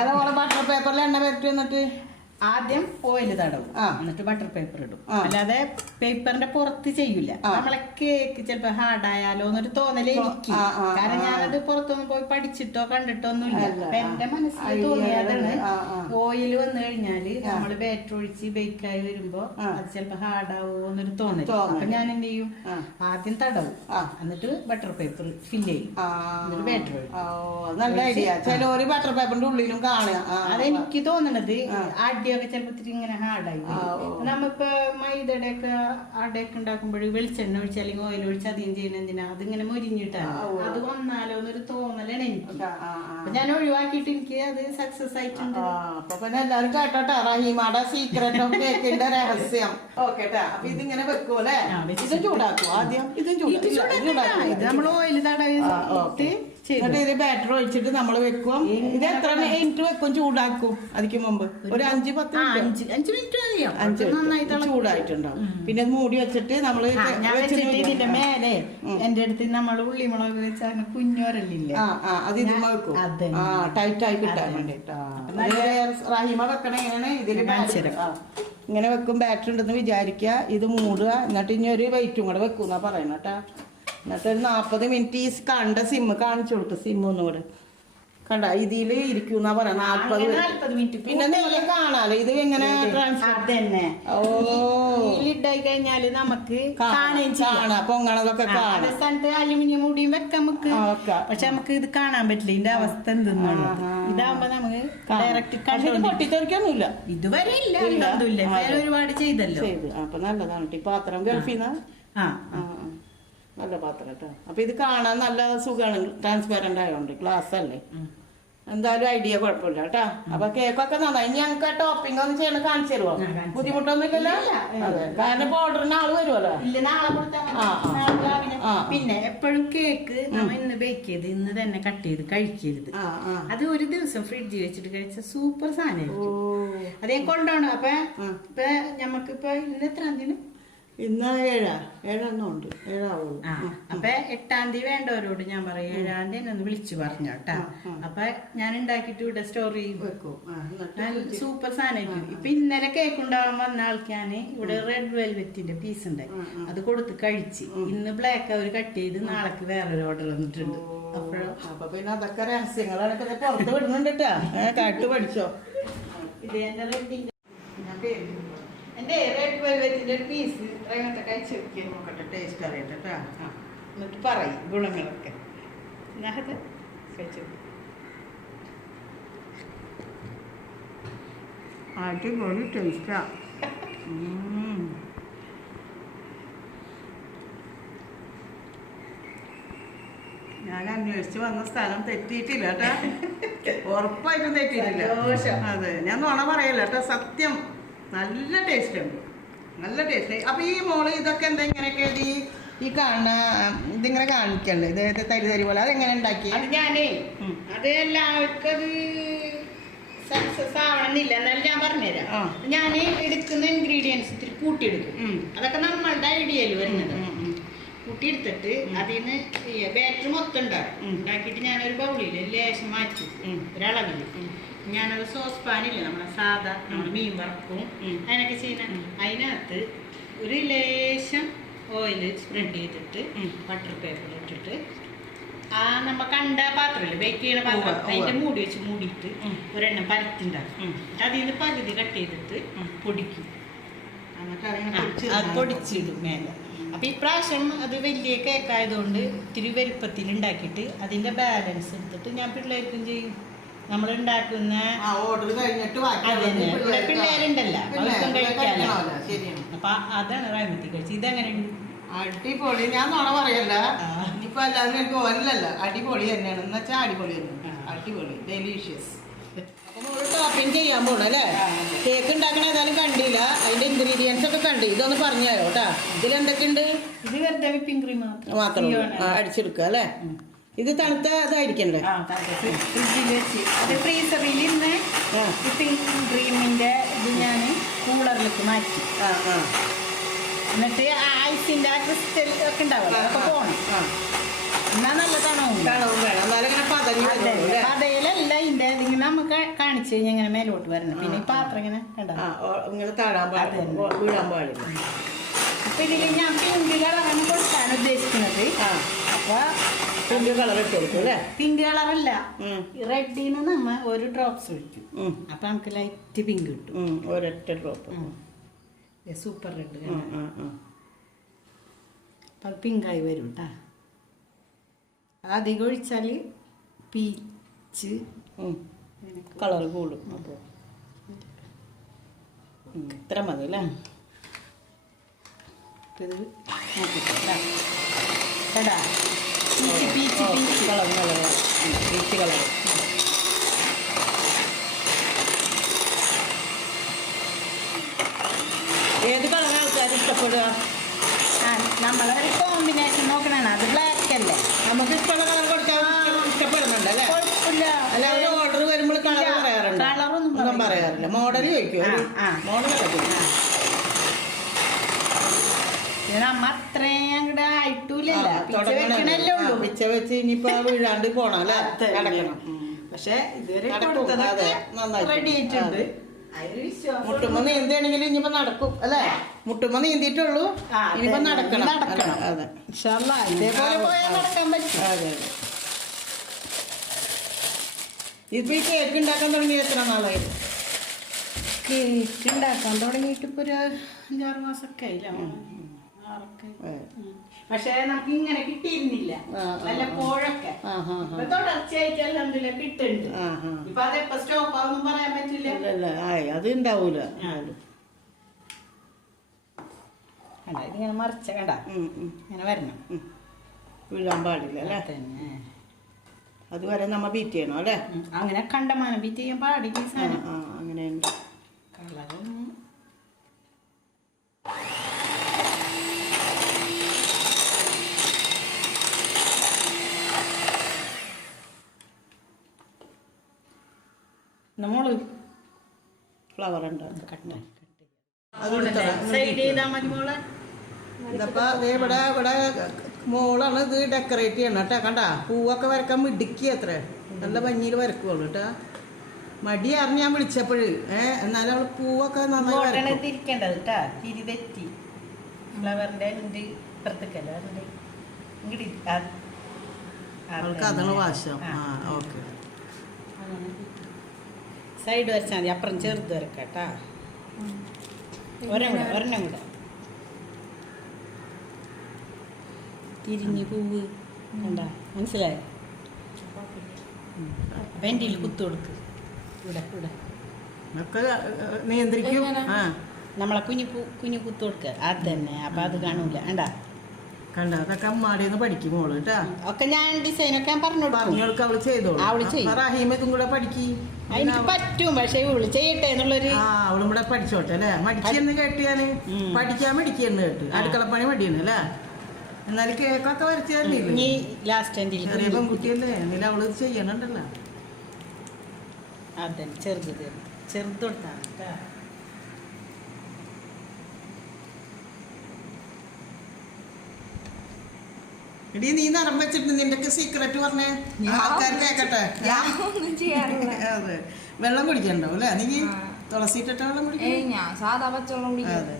അതുപോലെ ബട്ടർ പേപ്പറിൽ എണ്ണ പരട്ടി വന്നിട്ട് ആദ്യം ഓയിൽ തടവും, എന്നിട്ട് ബട്ടർ പേപ്പർ ഇടും. അല്ലാതെ പേപ്പറിന്റെ പുറത്ത് ചെയ്യൂല. നമ്മളെ കേക്ക് ചിലപ്പോ ഹാർഡായാലോ എന്നൊരു തോന്നലേ എനിക്ക്. കാരണം ഞാനത് പുറത്തൊന്നും പോയി പഠിച്ചിട്ടോ കണ്ടിട്ടോ ഒന്നുമില്ല. അപ്പൊ എന്റെ മനസ്സിൽ തോന്നിയതാണ് ഓയിൽ വന്നു കഴിഞ്ഞാല് നമ്മള് ബാറ്റർ ഒഴിച്ച് ബേക്കായി വരുമ്പോ അത് ചിലപ്പോ ഹാർഡാവോ എന്നൊരു തോന്നൽ. അപ്പൊ ഞാൻ എന്ത് ചെയ്യും, ആദ്യം തടവും, എന്നിട്ട് ബട്ടർ പേപ്പർ ഫില്ല് ചെയ്യും, എന്നിട്ട് ബാറ്റർ ഒഴിക്കും. നല്ല ഐഡിയ. ചിലര് ബട്ടർ പേപ്പറിന്റെ ഉള്ളിലും കാണുക. അതെനിക്ക് തോന്നണത് ആദ്യം ആദ്യമൊക്കെ ചിലപ്പോ ഇങ്ങനെ ഹാർഡായി നമ്മിപ്പോ മൈദയുടെ ഒക്കെ അടയൊക്കെ ഉണ്ടാക്കുമ്പോൾ വെളിച്ചെണ്ണ ഒഴിച്ച് അല്ലെങ്കിൽ ഓയിൽ ഒഴിച്ച് അധികം ചെയ്യുന്ന എന്തിനാ അതിങ്ങനെ മൊരിഞ്ഞിട്ടാണ് അത് വന്നാലോ എന്നൊരു തോന്നലാണ് എനിക്ക്. ഞാൻ ഒഴിവാക്കിയിട്ട് എനിക്ക് അത് സക്സസ് ആയിട്ടുണ്ട്. അപ്പൊ പിന്നെ എല്ലാരും കേട്ടോട്ടാ റഹീമയുടെ സീക്രട്ട് ഓഫ് കേക്കിന്റെ രഹസ്യം. ഓക്കേട്ടാ, അപ്പൊ ഇതിങ്ങനെ വെക്കൂല്ലേ? ഇതും ചൂടാക്കും ആദ്യം. ഇതും ചൂടാക്കും. ഇത് നമ്മൾ ഓയിൽ തടവിട്ട് എന്നിട്ട് ഇതിൽ ബാറ്റർ ഒഴിച്ചിട്ട് നമ്മൾ വെക്കും. ഇത് എത്ര മിനിറ്റ് വെക്കും ചൂടാക്കും? അതിക്ക് മുമ്പ് ഒരു 5-10 മിനിറ്റ് ചൂടായിട്ടുണ്ടാവും. പിന്നെ മൂടി വെച്ചിട്ട് നമ്മള് ഇതിന്റെ മേലെ എന്റെ അടുത്ത് നമ്മൾ ഉള്ളിമുളക് വെച്ചാൽ കുഞ്ഞോരല്ലേ അത് ഇതിമ്മ വെക്കും. ടൈറ്റ് ആയി കിട്ടാൻ വേണ്ടിട്ടാ. റഹീമ വെക്കണ എങ്ങനെയാണ്? ഇതില് ഇങ്ങനെ വെക്കും. ബാറ്റർ ഉണ്ടെന്ന് വിചാരിക്കുക. ഇത് മൂടുക. എന്നിട്ട് ഇനി ഒരു വെയിറ്റും കൂടെ വെക്കും എന്നാ പറയണ കേട്ടാ. എന്നിട്ട് ഒരു 40 മിനിറ്റ് ഈ കണ്ട സിമ്മ് കാണിച്ചു കൊടുക്കും. സിമ്മ് ഒന്നുകൂടെ കണ്ട ഇതില് ഇരിക്കും പറയാം. 40 മിനിറ്റ്. പിന്നെ നിങ്ങൾ കാണാലോ ഇത് എങ്ങനെ തന്നെ ഇട്ടായി കഴിഞ്ഞാല് നമുക്ക് കാണാം. പൊങ്ങണതൊക്കെ കാണാം. സ്ഥലത്ത് അലുമിനിയം മൂടിയും വെക്കാം നമുക്ക്. പക്ഷെ നമുക്ക് ഇത് കാണാൻ പറ്റില്ല ഇതിന്റെ അവസ്ഥ എന്തെന്നുള്ളത്. ഇതാവുമ്പോ നമുക്ക് ഡയറക്റ്റ് പൊട്ടിത്തെറിക്കൊന്നുമില്ല. ഇതുവരെ ഇല്ല. ഒരുപാട് ചെയ്തല്ലോ. അപ്പൊ നല്ലതാണ്. ഈ പാത്രം ഗൾഫിന്ന് നല്ല പാത്രം കേട്ടോ. അപ്പൊ ഇത് കാണാൻ നല്ല സുഖമാണ്. ട്രാൻസ്പെറന്റ് ആയതുകൊണ്ട് ഗ്ലാസ് അല്ലേ. എന്തായാലും ഐഡിയ കുഴപ്പമില്ല കേട്ടാ. അപ്പൊ കേക്കൊക്കെ നന്നായി. ഞങ്ങൾക്ക് ടോപ്പിംഗ് ഒന്നും ചെയ്യണ കാണിച്ചു തരുമോ? ബുദ്ധിമുട്ടൊന്നും ഇല്ലല്ലോ? അതെ, കാരണം ഇപ്പൊ ഓർഡറിന് ആള് വരുമല്ലോ. പിന്നെ എപ്പോഴും കേക്ക് നമ്മൾ ഇന്ന് ബേക്ക് ചെയ്ത് ഇന്ന് തന്നെ കട്ട് ചെയ്ത് കഴിക്കരുത്. അത് ഒരു ദിവസം ഫ്രിഡ്ജിൽ വെച്ചിട്ട് കഴിച്ച സൂപ്പർ സാധനമായിരിക്കും. അത് ഞാൻ കൊണ്ടുപോകണം. അപ്പൊ ഇപ്പൊ ഞമ്മക്കിപ്പോ ഇന്ന് എത്രാം തീയതി? ഇന്ന് 7 ഉണ്ട്. 7 അപ്പൊ 8-ാം തീയതി വേണ്ടവരോട് ഞാൻ പറയും 7-ാം തീയതി ഒന്ന് വിളിച്ചു പറഞ്ഞോട്ടാ. അപ്പൊ ഞാൻ ഉണ്ടാക്കിട്ട് ഇവിടെ സ്റ്റോറി വെക്കും. സൂപ്പർ സാധനം. ഇപ്പൊ ഇന്നലെ കേക്ക് ഉണ്ടാവാൻ വന്ന ആൾക്കാണ് ഇവിടെ റെഡ് വെൽവെറ്റിന്റെ പീസ് ഉണ്ട്. അത് കൊടുത്ത് കഴിച്ച്. ഇന്ന് ബ്ലാക്ക് അവർ കട്ട് ചെയ്ത് നാളേക്ക് വേറൊരു ഓർഡർ വന്നിട്ടുണ്ട്. അപ്പൊ പിന്നെ അതൊക്കെ രഹസ്യങ്ങളാണ് പുറത്ത് വിടുന്നുണ്ട് കേട്ടാ. കേട്ട് പഠിച്ചോ. ഇത് എന്റെ റെഡിന്റെ എന്റെ റെഡ് വെൽവെറ്റിന്റെ ഒരു പീസ് അങ്ങനത്തെ കഴിച്ച് നോക്കിയാൽ നോക്കട്ടെ. ടേസ്റ്റ് അറിയട്ടെ കേട്ടോ. എന്നിട്ട് പറയും ഗുണങ്ങളൊക്കെ. കഴിച്ചു അടിപൊളി ടേസ്റ്റാ. ഞാൻ അന്വേഷിച്ച് വന്ന സ്ഥലം തെറ്റിയിട്ടില്ല കേട്ടാ. ഉറപ്പായിട്ടും തെറ്റിയിട്ടില്ല. അതെ, ഞാൻ നുണ പറയല്ല കേട്ടോ. സത്യം നല്ല ടേസ്റ്റ് ഉണ്ട്. നല്ല ടേസ്റ്റ്. അപ്പൊ ഈ മോള് ഇതൊക്കെ എന്താ ഇങ്ങനെയൊക്കെ ഈ കാണുന്ന ഇതിങ്ങനെ കാണിക്കണ്ടേ? ഇദ്ദേഹത്തെ തരി പോലെ അതെങ്ങനെ ഉണ്ടാക്കി? അത് ഞാനേ അത് എല്ലാവർക്കും അത് സക്സസ് ആവണമെന്നില്ല. എന്നാലും ഞാൻ പറഞ്ഞുതരാം. ഞാൻ എടുക്കുന്ന ഇൻഗ്രീഡിയൻസ് ഇത്തിരി കൂട്ടിയെടുക്കും. അതൊക്കെ നമ്മളുടെ ഐഡിയയിൽ വരുന്നത്. കൂട്ടിയെടുത്തിട്ട് അതിന് ബാറ്റർ മൊത്തം ഉണ്ടാക്കും. ഉണ്ടാക്കിയിട്ട് ഞാനൊരു ബൗളിൽ ലേശം മാറ്റി ഒരളവിൽ ഞാനൊരു സോസ് പാനില്ലേ നമ്മുടെ സാധാ നമ്മൾ മീൻ വറക്കും അതിനൊക്കെ ചെയ്യുന്ന അതിനകത്ത് ഒരു ലേശം ഓയിൽ സ്പ്രെഡ് ചെയ്തിട്ട് ബട്ടർ പേപ്പർ ഇട്ടിട്ട് നമ്മ കണ്ട പാത്രമില്ലേ ബേക്ക് ചെയ്യുന്ന പാത്രം അതിന്റെ മൂടി വെച്ച് മൂടിയിട്ട് ഒരെണ്ണം പരത്തിണ്ടാക്കും. അതിൽ നിന്ന് പകുതി കട്ട് ചെയ്തിട്ട് പൊടിക്കും. അത് പൊടിച്ചിടും മേലെ. അപ്പൊ ഇപ്രാവശ്യം അത് വലിയ കേക്കായതുകൊണ്ട് ഇത്തിരി വലുപ്പത്തിൽ ഉണ്ടാക്കിയിട്ട് അതിന്റെ ബാലൻസ് എടുത്തിട്ട് ഞാൻ പിള്ളേർക്കും ചെയ്യും. നമ്മൾ ഉണ്ടാക്കുന്ന പിള്ളേരുണ്ടല്ലോ അവർക്കും കഴിക്കാനോ. അപ്പൊ അതാണ് റഹീമത്തി കഴിച്ചത്. ഇതെങ്ങനെയുണ്ട്? അടിപൊളി. ഞാൻ നുണ പറയല്ല. ഇനിയിപ്പോ എല്ലാവരും എനിക്ക് ഓരല്ലല്ലോ. അടിപൊളി തന്നെയാണ്. എന്ന് വെച്ചാൽ അടിപൊളി തന്നെയാണ്. അടിപൊളി ഡെലീഷ്യസ്. അപ്പൊ നമ്മള് ടോപ്പിംഗ് ചെയ്യാൻ പോണം അല്ലേ? കേക്ക് ഉണ്ടാക്കണ ഏതായാലും കണ്ടില്ല. അതിന്റെ ഇൻഗ്രീഡിയൻസ് ഒക്കെ കണ്ടു. ഇതൊന്ന് പറഞ്ഞു തരോ കേട്ടാ. ഇതിലെന്തൊക്കെയുണ്ട്? ഇത് വെറുതെ വിപ്പിംഗ് ക്രീം മാത്രം അടിച്ചെടുക്കുക അല്ലേ? ഇത് തണുത്ത ഇതായിരിക്കണ്ടേ? ഫ്രിഡ്ജിൽ വെച്ച് അത് ഫ്രീസറിൽ ഇന്ന് വിപ്പിംഗ് ക്രീമിന്റെ ഇത് ഞാൻ കൂളറിലേക്ക് മാറ്റി. എന്നിട്ട് ഐസിന്റെ ക്രിസ്റ്റൽ ഒക്കെ ഉണ്ടാവുമല്ലോ അതൊക്കെ പോകണം. എന്നാ നല്ല തണവും പതയിലല്ല ഇതിന്റെ ഇതിങ്ങനെ നമുക്ക് കാണിച്ചു കഴിഞ്ഞാൽ ഇങ്ങനെ മേലോട്ട് വരണം. പിന്നെ ഈ പാത്രം ഇങ്ങനെ ഇങ്ങനെ താഴാൻ വീഴാൻ പാടില്ല. അപ്പൊ ഇതിൽ ഞാൻ പിങ്ക് കളറാണ് കൊടുക്കാണ് ഉദ്ദേശിക്കുന്നത്. അപ്പൊ പിങ്ക് കളർ ഇട്ട് കൊടുക്കും അല്ലേ? പിങ്ക് കളറല്ല, റെഡിന് നമ്മ ഒരു ഡ്രോപ്സ് ഒഴിക്കും. അപ്പൊ നമുക്ക് ലൈറ്റ് പിങ്ക് കിട്ടും. ഒരൊറ്റ ഡ്രോപ്പ്. Super red. അപ്പൊ പിങ്കായി വരും കേട്ടാ. അധികം ഒഴിച്ചാല് പീച്ച് കളർ കൂടും. അപ്പോൾ ഇത്ര മതി അല്ലേ? ഇത് നോക്കിട്ടാ കേടാ. Peach colour peach colour. ഏത് കളർ ആൾക്കാർ ഇഷ്ടപ്പെടുക? നമ്മളൊരു കോമ്പിനേഷൻ നോക്കണാണ്. അത് ബ്ലാക്ക് അല്ലേ? നമുക്ക് ഇഷ്ടമുള്ള കളർ കൊടുക്കാൻ ഇഷ്ടപ്പെടുന്നുണ്ട് അല്ലേ? കുഴപ്പമില്ല. അല്ല ഒരു ഓർഡർ വരുമ്പോൾ കളർ പറയാറുണ്ട്? കളറൊന്നും പറയാറില്ല. മോഡൽ ചോദിക്കുമോ? മോഡലൊക്കെ നമ്മ അത്രയും അങ്ങോട്ട് ആയിട്ടില്ലല്ലോ. പിച്ച വെച്ച് ഇനിയിപ്പോ വീഴാണ്ട് പോണം അല്ലേ? നടക്കണം. പക്ഷെ ഇതുവരെ റെഡി ആയിട്ടുണ്ട്. മുട്ടുമ്പോ നീന്തിയാണെങ്കിലും ഇനിയിപ്പോ നടക്കും അല്ലേ? മുട്ടുമ്പോ നീന്തിയിട്ടുള്ളൂ, ഇനിയിപ്പോ നടക്കണം. അതെ, ഇതേപോലെ പോയാൽ നടക്കാൻ പറ്റും. അതെ അതെ. ഇപ്പൊ ഈ കേക്ക് ഉണ്ടാക്കാൻ തുടങ്ങിയത് എത്ര നാളായി? കേക്ക് ഉണ്ടാക്കാൻ തുടങ്ങിയിട്ട് ഇപ്പൊ ഒരു 5-6 മാസമൊക്കെ ആയില്ല. പക്ഷെ നമുക്ക് ഇങ്ങനെ കിട്ടിയിരുന്നില്ല വല്ലപ്പോഴൊക്കെ. തുടർച്ചയായിട്ട് അൽഹംദുലില്ലാ കിട്ടുന്നുണ്ട്. ഇപ്പൊ അതെപ്പോ സ്റ്റോപ്പ് ആവുന്നും പറയാൻ പറ്റില്ല. അത് ഉണ്ടാവൂല. ഇതിങ്ങനെ മറിച്ച കണ്ട ഇങ്ങനെ വരണം, വീഴാൻ പാടില്ല അല്ലേ? തന്നെ അതുവരെ നമ്മ ബീറ്റ് ചെയ്യണം അല്ലേ? അങ്ങനെ കണ്ടമാനം ബീറ്റ് ചെയ്യാൻ പാടില്ല. അങ്ങനെയുണ്ട്. കളറും നമ്മള് ഫ്ലവർ ഉണ്ടാകും. ഇതപ്പോ ഇവിടെ ഇവിടെ മോളാണ് ഇത് ഡെക്കറേറ്റ് ചെയ്യണം കേട്ടാ. കണ്ട പൂവൊക്കെ വരക്കാൻ മിടുക്കി അത്ര നല്ല ഭംഗിയിൽ വരക്കുള്ളൂ കേട്ടാ. മടി അറിഞ്ഞ് ഞാൻ വിളിച്ചപ്പോഴ് എന്നാലും അവള് പൂവൊക്കെ നന്നായി തിരിക്കേണ്ടത് കേട്ടാ. തിരി തെറ്റി ഫ്ലവറിന്റെ അവൾക്ക് അതാണ് വാശം. ഓക്കെ, സൈഡ് വരച്ചാൽ മതി. അപ്പുറം ചെറുത് വരക്കാട്ടാ. ഒരെണ്ണം കൂടെ തിരിഞ്ഞ് പൂവ് കണ്ട മനസ്സിലായോ? വെന്റിൽ കുത്തു കൊടുക്ക്. ഇവിടെ ഇവിടെ നിയന്ത്രിക്കും. നമ്മളെ കുഞ്ഞു കുത്തു കൊടുക്കുക. അത് തന്നെ. അപ്പൊ അത് കാണൂല. കണ്ട കണ്ട അതൊക്കെ അമ്മാടിന്ന് പഠിക്കും മോള് കേട്ടാ. ഒക്കെ ഞാൻ ഡിസൈനൊക്കെ പറഞ്ഞു കൊടുക്കും. അവള് ചെയ്തോളൂ. അവള് ചെയ്യും. റഹീമത്തും കൂടെ പഠിക്കും. എനിക്ക് പറ്റും. പക്ഷെ ഇവള് ചെയ്യട്ടെ എന്നുള്ളൊരു അവളും കൂടെ പഠിച്ചോട്ടെ അല്ലേ? മടിക്കെന്ന് കേട്ടിയാല് പഠിക്കാൻ മടിക്കെന്ന് കേട്ട് അടുക്കളപ്പണി മടിയെന്ന് അല്ലേ? എന്നാലും കേക്കൊക്കെ വരച്ചു തരുന്നില്ല. ലാസ്റ്റ് ചെറിയ പെൺകുട്ടിയല്ലേ? എന്നാലും അവള് ചെയ്യണുണ്ടല്ലോ. അതെ, ചെറുത് ചെറുത് കൊടുത്താണ് കേട്ടാ. എടീ നീ നിറം വെച്ചിട്ട് നിന്റെ സീക്രട്ട് പറഞ്ഞേ, ആൾക്കാർ കേക്കട്ടെ. അതെ, വെള്ളം കുടിക്കണ്ടോ അല്ലേ? നീ തുളസിട്ടിട്ട വെള്ളം കുടിക്കും. അതെ,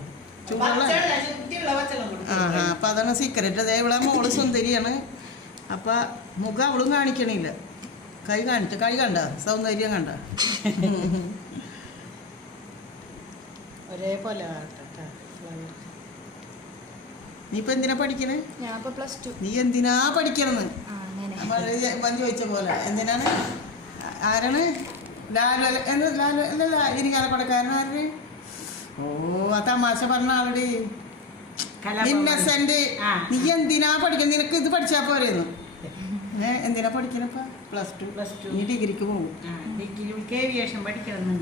അപ്പൊ അതാണ് സീക്രട്ട്. അതേ ഇവിടെ മോള് സുന്ദരിയാണ്. അപ്പൊ മുഖം അവളും കാണിക്കണില്ല. കൈ കാണിച്ച കൈ കണ്ട സൗന്ദര്യം കണ്ട ഒരേപോലെ. നീ ഇപ്പൊ എന്തിനാ പഠിക്കണേ? നീ എന്തിനാ പഠിക്കണെന്ന് ചോദിച്ച പോലെ. എന്തിനാണ്? ആരാണ്? ഇരിക്കാലപ്പടക്കാരനാര്? ഓ, ആ തമാശ പറഞ്ഞ ആളുടെ ഇന്നസെന്റ്. നീ എന്തിനാ പഠിക്കണം? നിനക്ക് ഇത് പഠിച്ചാ പോരെന്ന്. എന്തിനാ പഠിക്കണപ്പ? +2. നീ ഡിഗ്രിക്ക് പോകും. ഡിഗ്രിക്ക് ഏവിയേഷൻ പഠിക്കണം.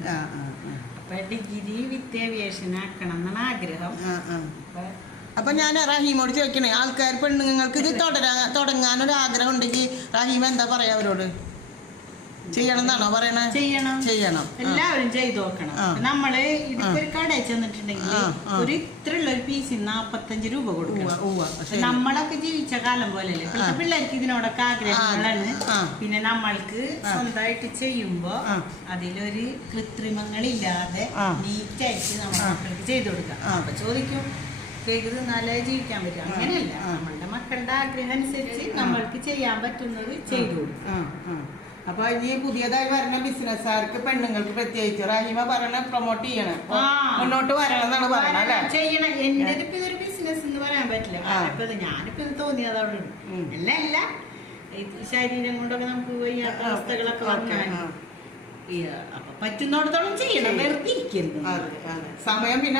അപ്പൊ ഡിഗ്രി വിത്ത് ഏവിയേഷൻ ആക്കണം എന്നാണ് ആഗ്രഹം. അപ്പൊ ഞാൻ റഹീമോട് ചോദിക്കണേ, ആൾക്കാർ പെണ്ണുങ്ങൾക്ക് ഇത് തുടങ്ങാനൊരു ആഗ്രഹം ഉണ്ടെങ്കിൽ റഹീം എന്താ പറയാ അവരോട്? ചെയ്യണം എന്നാണോ പറയണേ? ചെയ്യണം. എല്ലാവരും ചെയ്തു നോക്കണം. നമ്മള് ഇതിപ്പോ ഒരു കടയിൽ ചെന്നിട്ടുണ്ടെങ്കിൽ ഒരു ഇത്രയുള്ള ഒരു പീസിന് 45 രൂപ കൊടുക്കണം. നമ്മളൊക്കെ ജീവിച്ച കാലം പോലെയല്ലേ. പക്ഷെ പിള്ളേർക്ക് ഇതിനോടൊക്കെ ആഗ്രഹങ്ങളാണ്. പിന്നെ നമ്മൾക്ക് സ്വന്തമായിട്ട് ചെയ്യുമ്പോ അതിലൊരു കൃത്രിമങ്ങളില്ലാതെ നീറ്റായിട്ട് നമ്മുടെ മക്കൾക്ക് ചെയ്തു കൊടുക്കാം. അപ്പൊ ചോദിക്കും, കേക്ക് തിന്നാലേ ജീവിക്കാൻ പറ്റും. അങ്ങനെയല്ല, നമ്മളുടെ മക്കളുടെ ആഗ്രഹം അനുസരിച്ച് നമ്മൾക്ക് ചെയ്യാൻ പറ്റുന്നത് ചെയ്തു കൊടുക്കും. അപ്പൊ ഇനി പുതിയതായി വരുന്ന ബിസിനസ്സുകാർക്ക്, പെണ്ണുങ്ങൾക്ക് പ്രത്യേകിച്ച് റഹീമ പറയണ പ്രൊമോട്ട് ചെയ്യണം, മുന്നോട്ട് വരണം എന്നാണ് പറയണത്. ചെയ്യണം. എന്റെ ഇപ്പൊ ഇതൊരു ബിസിനസ് എന്ന് പറയാൻ പറ്റില്ല. ഞാനിപ്പോ ഇത് തോന്നിയത് അവിടെ അല്ല ശരീരം കൊണ്ടൊക്കെ നമുക്ക് വയ്യാത്ത അവസ്ഥകളൊക്കെ വന്നാൽ അപ്പൊ പറ്റുന്നിടത്തോളം ചെയ്യണം, വെറുതെ ഇരിക്കരുത്. സമയം പിന്നെ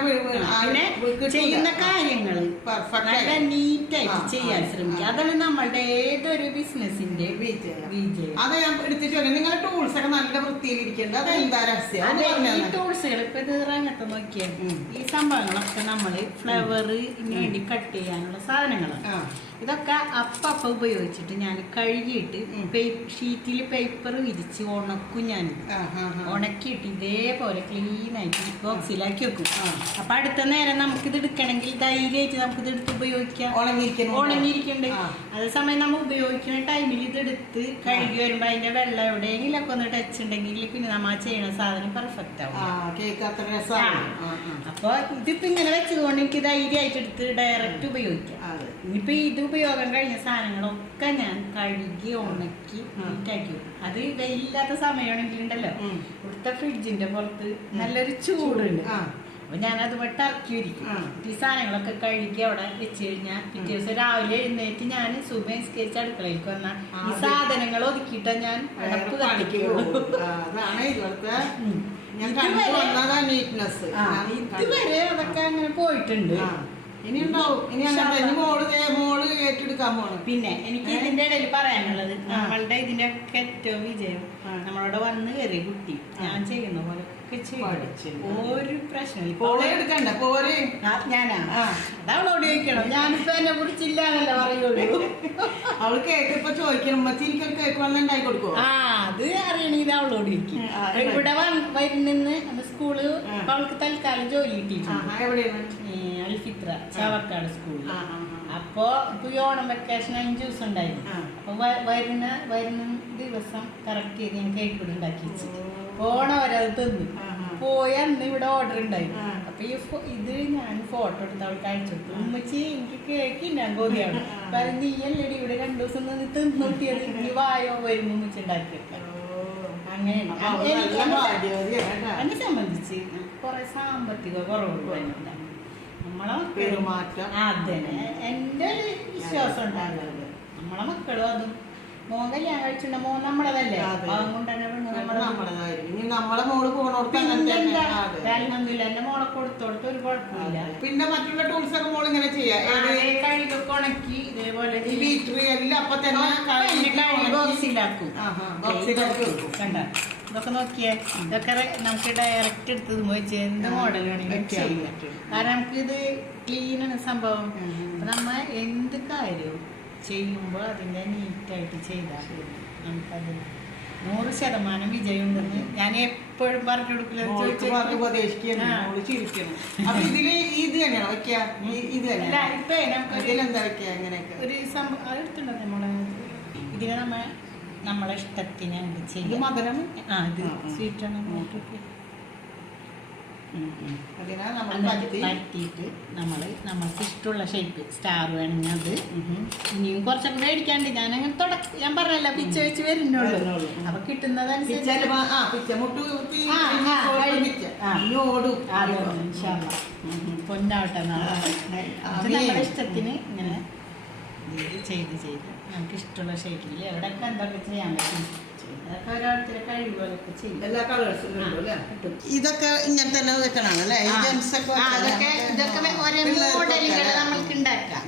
ചെയ്യുന്ന കാര്യങ്ങള് നല്ല നീറ്റായിട്ട് ചെയ്യാൻ ശ്രമിക്കുക. അതാണ് നമ്മളുടെ ഏതൊരു ബിസിനസിന്റെ വിജയം. അത് ഞാൻ എടുത്തിട്ട് നിങ്ങളുടെ ടൂൾസ് ഒക്കെ നല്ല വൃത്തിയിലിരിക്കേണ്ടത്. അത് എന്താ രഹസ്യം? ഈ ടൂൾസുകൾ ഇപ്പൊ ഇത് അങ്ങനത്തെ നോക്കിയാൽ ഈ സംഭവങ്ങളൊക്കെ നമ്മള് ഫ്ലവറിന് വേണ്ടി കട്ട് ചെയ്യാനുള്ള സാധനങ്ങളാണ്. ഇതൊക്കെ അപ്പ ഉപയോഗിച്ചിട്ട് ഞാൻ കഴുകിയിട്ട് ഷീറ്റിൽ പേപ്പർ വിരിച്ച് ഉണക്കും. ഞാൻ ഉണക്കിയിട്ട് ഇതേപോലെ ക്ലീൻ ആയിട്ട് ബോക്സിലാക്കി വെക്കും. അപ്പൊ അടുത്ത നേരം നമുക്കിത് എടുക്കണമെങ്കിൽ ധൈര്യമായിട്ട് നമുക്കിത് എടുത്ത് ഉപയോഗിക്കാം. ഉണങ്ങിയിരിക്കണ്ട്. അതേസമയം നമ്മൾ ഉപയോഗിക്കുന്ന ടൈമിൽ ഇതെടുത്ത് കഴുകി വരുമ്പോ അതിന്റെ വെള്ളം എവിടെയെങ്കിലൊക്കെ ഒന്ന് ടച്ച് ഉണ്ടെങ്കിൽ പിന്നെ നമ്മൾ ചെയ്യണ സാധനം പെർഫെക്റ്റ് ആവും. അപ്പൊ ഇതിപ്പോ ഇങ്ങനെ വെച്ചതുകൊണ്ട് എനിക്ക് ധൈര്യമായിട്ട് എടുത്ത് ഡയറക്റ്റ് ഉപയോഗിക്കാം. ഇനിയിപ്പോ ഇത് ഉപയോഗം കഴിഞ്ഞ സാധനങ്ങളൊക്കെ ഞാൻ കഴുകി ഉണക്കി നീറ്റാക്കി വെക്കും. അത് വെയില്ലാത്ത സമയമാണെങ്കിലുണ്ടല്ലോ ഇവിടുത്തെ ഫ്രിഡ്ജിന്റെ പുറത്ത് നല്ലൊരു ചൂടുണ്ട്. അപ്പൊ ഞാനത് ഇറക്കി വരിക്കും. ഈ സാധനങ്ങളൊക്കെ കഴുകി അവിടെ വെച്ച് കഴിഞ്ഞാൽ പിറ്റേ ദിവസം രാവിലെ എഴുന്നേറ്റ് ഞാൻ സുബഹിസ്കരിച്ച് അടുക്കളയിലേക്ക് വന്നാൽ ഈ സാധനങ്ങൾ ഒതുക്കിയിട്ടാ ഞാൻ അടുപ്പ് കത്തിക്കുള്ളൂ. ഇതുവരെ അതൊക്കെ അങ്ങനെ പോയിട്ടുണ്ട്. പിന്നെ എനിക്ക് ഇതിന്റെ ഇടയിൽ പറയാനുള്ളത്, നമ്മളുടെ ഇതിന്റെ ഒക്കെ ഏറ്റവും വിജയം നമ്മളോട് വന്ന് കയറിയ കുട്ടി ഞാൻ ചെയ്യുന്ന പോലെ ഒരു പ്രശ്നമില്ല. ഞാനാ അതവളോട് ചോദിക്കണം. ഞാനിപ്പോ എന്നെ കുറിച്ചില്ലാന്നല്ല പറയുള്ളൂ. അവള് കേക്ക് ഇപ്പൊ ചോദിക്കണം, കേക്ക് വന്ന് ഉണ്ടാക്കി കൊടുക്കും. അത് അറിയണെങ്കിൽ അവളോട് ഇരിക്കും. ഇവിടെ വരുന്നെന്ന് സ്കൂള് അവൾക്ക് തൽക്കാലം ജോലി കിട്ടിയിട്ടുണ്ട്. അൽഫിത്ര ചാവക്കാട് സ്കൂളിൽ. അപ്പൊ ഇപ്പൊ ഈ ഓണം വെക്കേഷൻ 5 ദിവസം ഉണ്ടായിരുന്നു. അപ്പൊ വരുന്ന ദിവസം കറക്റ്റ് ചെയ്ത് ഞാൻ കേക്ക് കൂടി ഉണ്ടാക്കി വെച്ചു. ഓണം വരെ അത് തിന്നു പോയി. അന്ന് ഇവിടെ ഓർഡർ ഉണ്ടായിരുന്നു. അപ്പൊ ഇത് ഞാൻ ഫോട്ടോ എടുത്ത് അവൾക്ക് അയച്ചു കൊടുത്തു. ഉമ്മച്ചി എനിക്ക് കേക്ക് ഉണ്ടാൻ കോതിയാണ്. കാരണം നീ അല്ലടി ഇവിടെ 2 ദിവസം നിന്ന് തിന്നൂട്ടിയത്, നീ വായോ വരുമ്പോ ഉമ്മച്ചി ഉണ്ടാക്കിയൊക്കെ. അങ്ങനെയാണ് എന്നെ സംബന്ധിച്ച് കുറെ സാമ്പത്തിക കുറവുണ്ട്. നമ്മളെ പെരുമാറ്റം അതന്നെ എന്റെ ഒരു വിശ്വാസം ഉണ്ടാകുന്നത്. നമ്മളെ മക്കളും അതും മോൻ കല്യാണം കഴിച്ചിട്ടുണ്ട മോൻ നമ്മളതല്ലേ, അതുകൊണ്ട് തന്നെ നമ്മളെ മോള് അൽഹംദുലില്ലാ എന്റെ മോളെ കൊടുത്തോടത്ത് ഒരു കുഴപ്പമില്ല. പിന്നെ മറ്റുള്ള ടൂൾസ് ഒക്കെ മോൾ ഇങ്ങനെ ചെയ്യാം. കഴുകൊക്കെ ഉണക്കി ഇതേപോലെ ബോക്സിലാക്കും. കണ്ട ഇതൊക്കെ നോക്കിയേ, ഇതൊക്കെ നമുക്ക് ഡയറക്റ്റ് എടുത്തത് വെച്ച് എന്ത് മോഡൽ വേണമെങ്കിലും ചെയ്യാം. കാരണം നമുക്കിത് ക്ലീനാണ് സംഭവം. നമ്മ എന്ത് കാര്യവും ചെയ്യുമ്പോൾ അതിൻ്റെ നീറ്റായിട്ട് ചെയ്താൽ നമുക്കത് 100% വിജയം ഉണ്ടെന്ന് ഞാൻ എപ്പോഴും പറഞ്ഞു കൊടുക്കില്ല. ഒരു സംഭവം അതെടുത്തുണ്ടോ ഇതിനെ നമ്മളെ ഇഷ്ടത്തിന് ചെയ്യും. മധുരം ഇത് സ്വീറ്റാണ്. പരത്തിയിട്ട് നമ്മൾക്ക് ഇഷ്ടമുള്ള ഷേപ്പ് സ്റ്റാർ വേണമെങ്കിൽ അത് ഇനിയും കുറച്ചൊക്കെ മേടിക്കാണ്ട് ഞാനങ്ങനെ ഞാൻ പറഞ്ഞല്ല പിച്ച വെച്ച് വരുന്നുള്ളൂ. അപ്പൊ കിട്ടുന്നതനുസരിച്ച് പൊന്നാവട്ടെ. നമ്മുടെ ഇഷ്ടത്തിന് ഇങ്ങനെ ചെയ്ത് നമുക്ക് ഇഷ്ടമുള്ള ഷേപ്പിൽ എവിടെയൊക്കെ എന്തൊക്കെ ചെയ്യാൻ പറ്റും അതൊക്കെ ഓരോരുത്തരെ കഴിവുകളൊക്കെ ചെയ്യും. എല്ലാ കളേഴ്സും ഇതൊക്കെ ഇങ്ങനെ തന്നെ വെക്കണല്ലേ? ഇതൊക്കെ ഒരേ മോഡലുകൾ നമുക്ക് ഉണ്ടാക്കാം.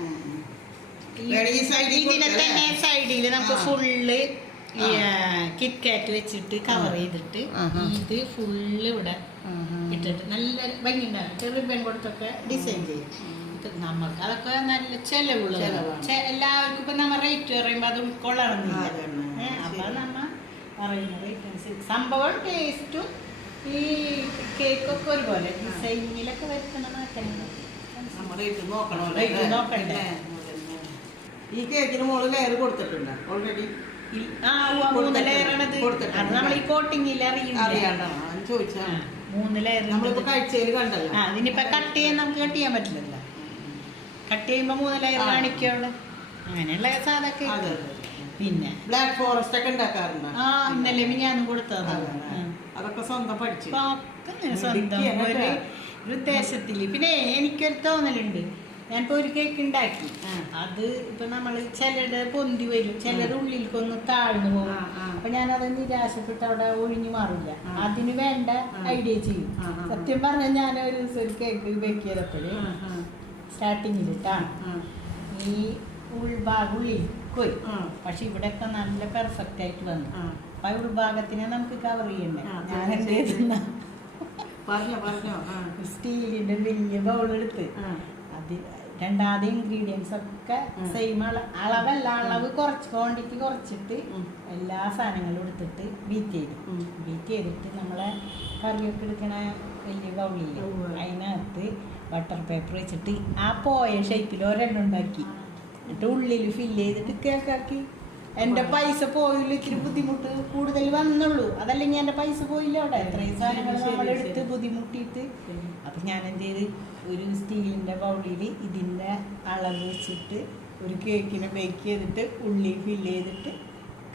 ഇതിനെ തന്നെ സൈഡിൽ നമുക്ക് ഫുള്ള് കിറ്റ്കാറ്റ് വെച്ചിട്ട് കവർ ചെയ്തിട്ട് ഇത് ഫുള്ള് ഇവിടെ ഇട്ടിട്ട് നല്ല ഭംഗി ഉണ്ടാകും. റിബൺ കൊടുത്തൊക്കെ ഡിസൈൻ ചെയ്യും. നമുക്ക് അതൊക്കെ നല്ല ചെലവുള്ള എല്ലാവർക്കും ഇപ്പൊ നമ്മ റേറ്റ് പറയുമ്പോ അത് ഉൾക്കൊള്ളണമെന്നില്ല. അപ്പൊ നമ്മ പറയുന്ന റേറ്റ് അനുസരിച്ച് സംഭവം ടേസ്റ്റും ഈ കേക്കൊക്കെ ഒരുപോലെ ഡിസൈനിലൊക്കെ വരുത്തുന്ന മാറ്റങ്ങൾ നോക്കണ്ടേ. ഈ കേക്കിന് മോള് ലെയർ കൊടുത്തിട്ടുണ്ട് ഓൾറെഡി. 3 ലെയറാണത്. അത് നമ്മൾ ഈ കോട്ടിങ്ങിൽ അറിയാണ്ടാണ് ചോദിച്ചാ. 3 ലെയർ നമ്മളിപ്പോ കാഴ്ചയിൽ കണ്ടല്ലോ. അതിനിപ്പോ കട്ട് ചെയ്യാൻ നമുക്ക് കട്ട് ചെയ്യാൻ പറ്റില്ലല്ലോ. കട്ട് ചെയ്യുമ്പോ 3 ലെയർ കാണിക്കുള്ളൂ. അങ്ങനെയുള്ള സാധാ കേക്ക്. പിന്നെ ബ്ലാക്ക് ഫോറസ്റ്റ് ഒക്കെ ഉണ്ടാക്കാറുണ്ട്. ഇന്നലെ ഞാൻ കൊടുത്തത് അതൊക്കെ സ്വന്തം പഠിച്ചു. സ്വന്തം ഒരു ഉദ്ദേശത്തില്. പിന്നെ എനിക്കൊരു തോന്നലുണ്ട്, ഞാനിപ്പോ ഒരു കേക്ക് ഉണ്ടാക്കി. അത് ഇപ്പൊ നമ്മള് ചിലരുടെ പൊന്തി വരും, ചിലരുടെ ഉള്ളിലേക്കൊന്ന് താഴ്ന്നു പോകും. അപ്പൊ ഞാനത് നിരാശപ്പെട്ട് അവിടെ ഒഴിഞ്ഞു മാറില്ല. അതിന് വേണ്ട ഐഡിയ ചെയ്യും. സത്യം പറഞ്ഞാൽ ഞാൻ ഒരു ദിവസം ഒരു കേക്ക് ബേക്ക് ചെയ്തപ്പോഴേ സ്റ്റാർട്ടിങ്ങിലിട്ടാണ് ഈ ഉൾഭാഗം ഉള്ളിൽ പോയി. പക്ഷെ ഇവിടെയൊക്കെ നല്ല പെർഫെക്റ്റ് ആയിട്ട് വന്നു. അപ്പൊ ആ ഉൾഭാഗത്തിനെ നമുക്ക് കവർ ചെയ്യണ്ടേ. ഞാൻ എന്ത് ചെയ്തെന്ന സ്റ്റീലിന്റെ വലിയ ബൗൾ എടുത്ത് അത് രണ്ടാമത് ഇൻഗ്രീഡിയൻസ് ഒക്കെ സെയിം അളവല്ല, അളവ് കുറച്ച് ക്വാണ്ടിറ്റി കുറച്ചിട്ട് എല്ലാ സാധനങ്ങളും എടുത്തിട്ട് ബീറ്റ് ചെയ്തിട്ട് നമ്മളെ കറിയൊക്കെ എടുക്കണ വലിയ ബൗളില്ല അതിനകത്ത് ബട്ടർ പേപ്പർ വെച്ചിട്ട് ആ പോയ ഷേപ്പിൽ ഒരെണ്ണം ഉണ്ടാക്കി എന്നിട്ട് ഉള്ളിൽ ഫില്ല് ചെയ്തിട്ട് കേക്കാക്കി. എൻ്റെ പൈസ പോയില്ല, ഇത്തിരി ബുദ്ധിമുട്ട് കൂടുതൽ വന്നുള്ളൂ. അതല്ലെങ്കിൽ എൻ്റെ പൈസ പോയില്ല. അവിടെ എത്രയും സാധനങ്ങൾ നമ്മളെടുത്ത് ബുദ്ധിമുട്ടിയിട്ട് അപ്പം ഞാൻ എന്ത് ചെയ്ത് ഒരു സ്റ്റീലിൻ്റെ ബൗളിൽ ഇതിൻ്റെ അളവ് വെച്ചിട്ട് ഒരു കേക്കിനെ ബേക്ക് ചെയ്തിട്ട് ഉള്ളിൽ ഫില്ല് ചെയ്തിട്ട്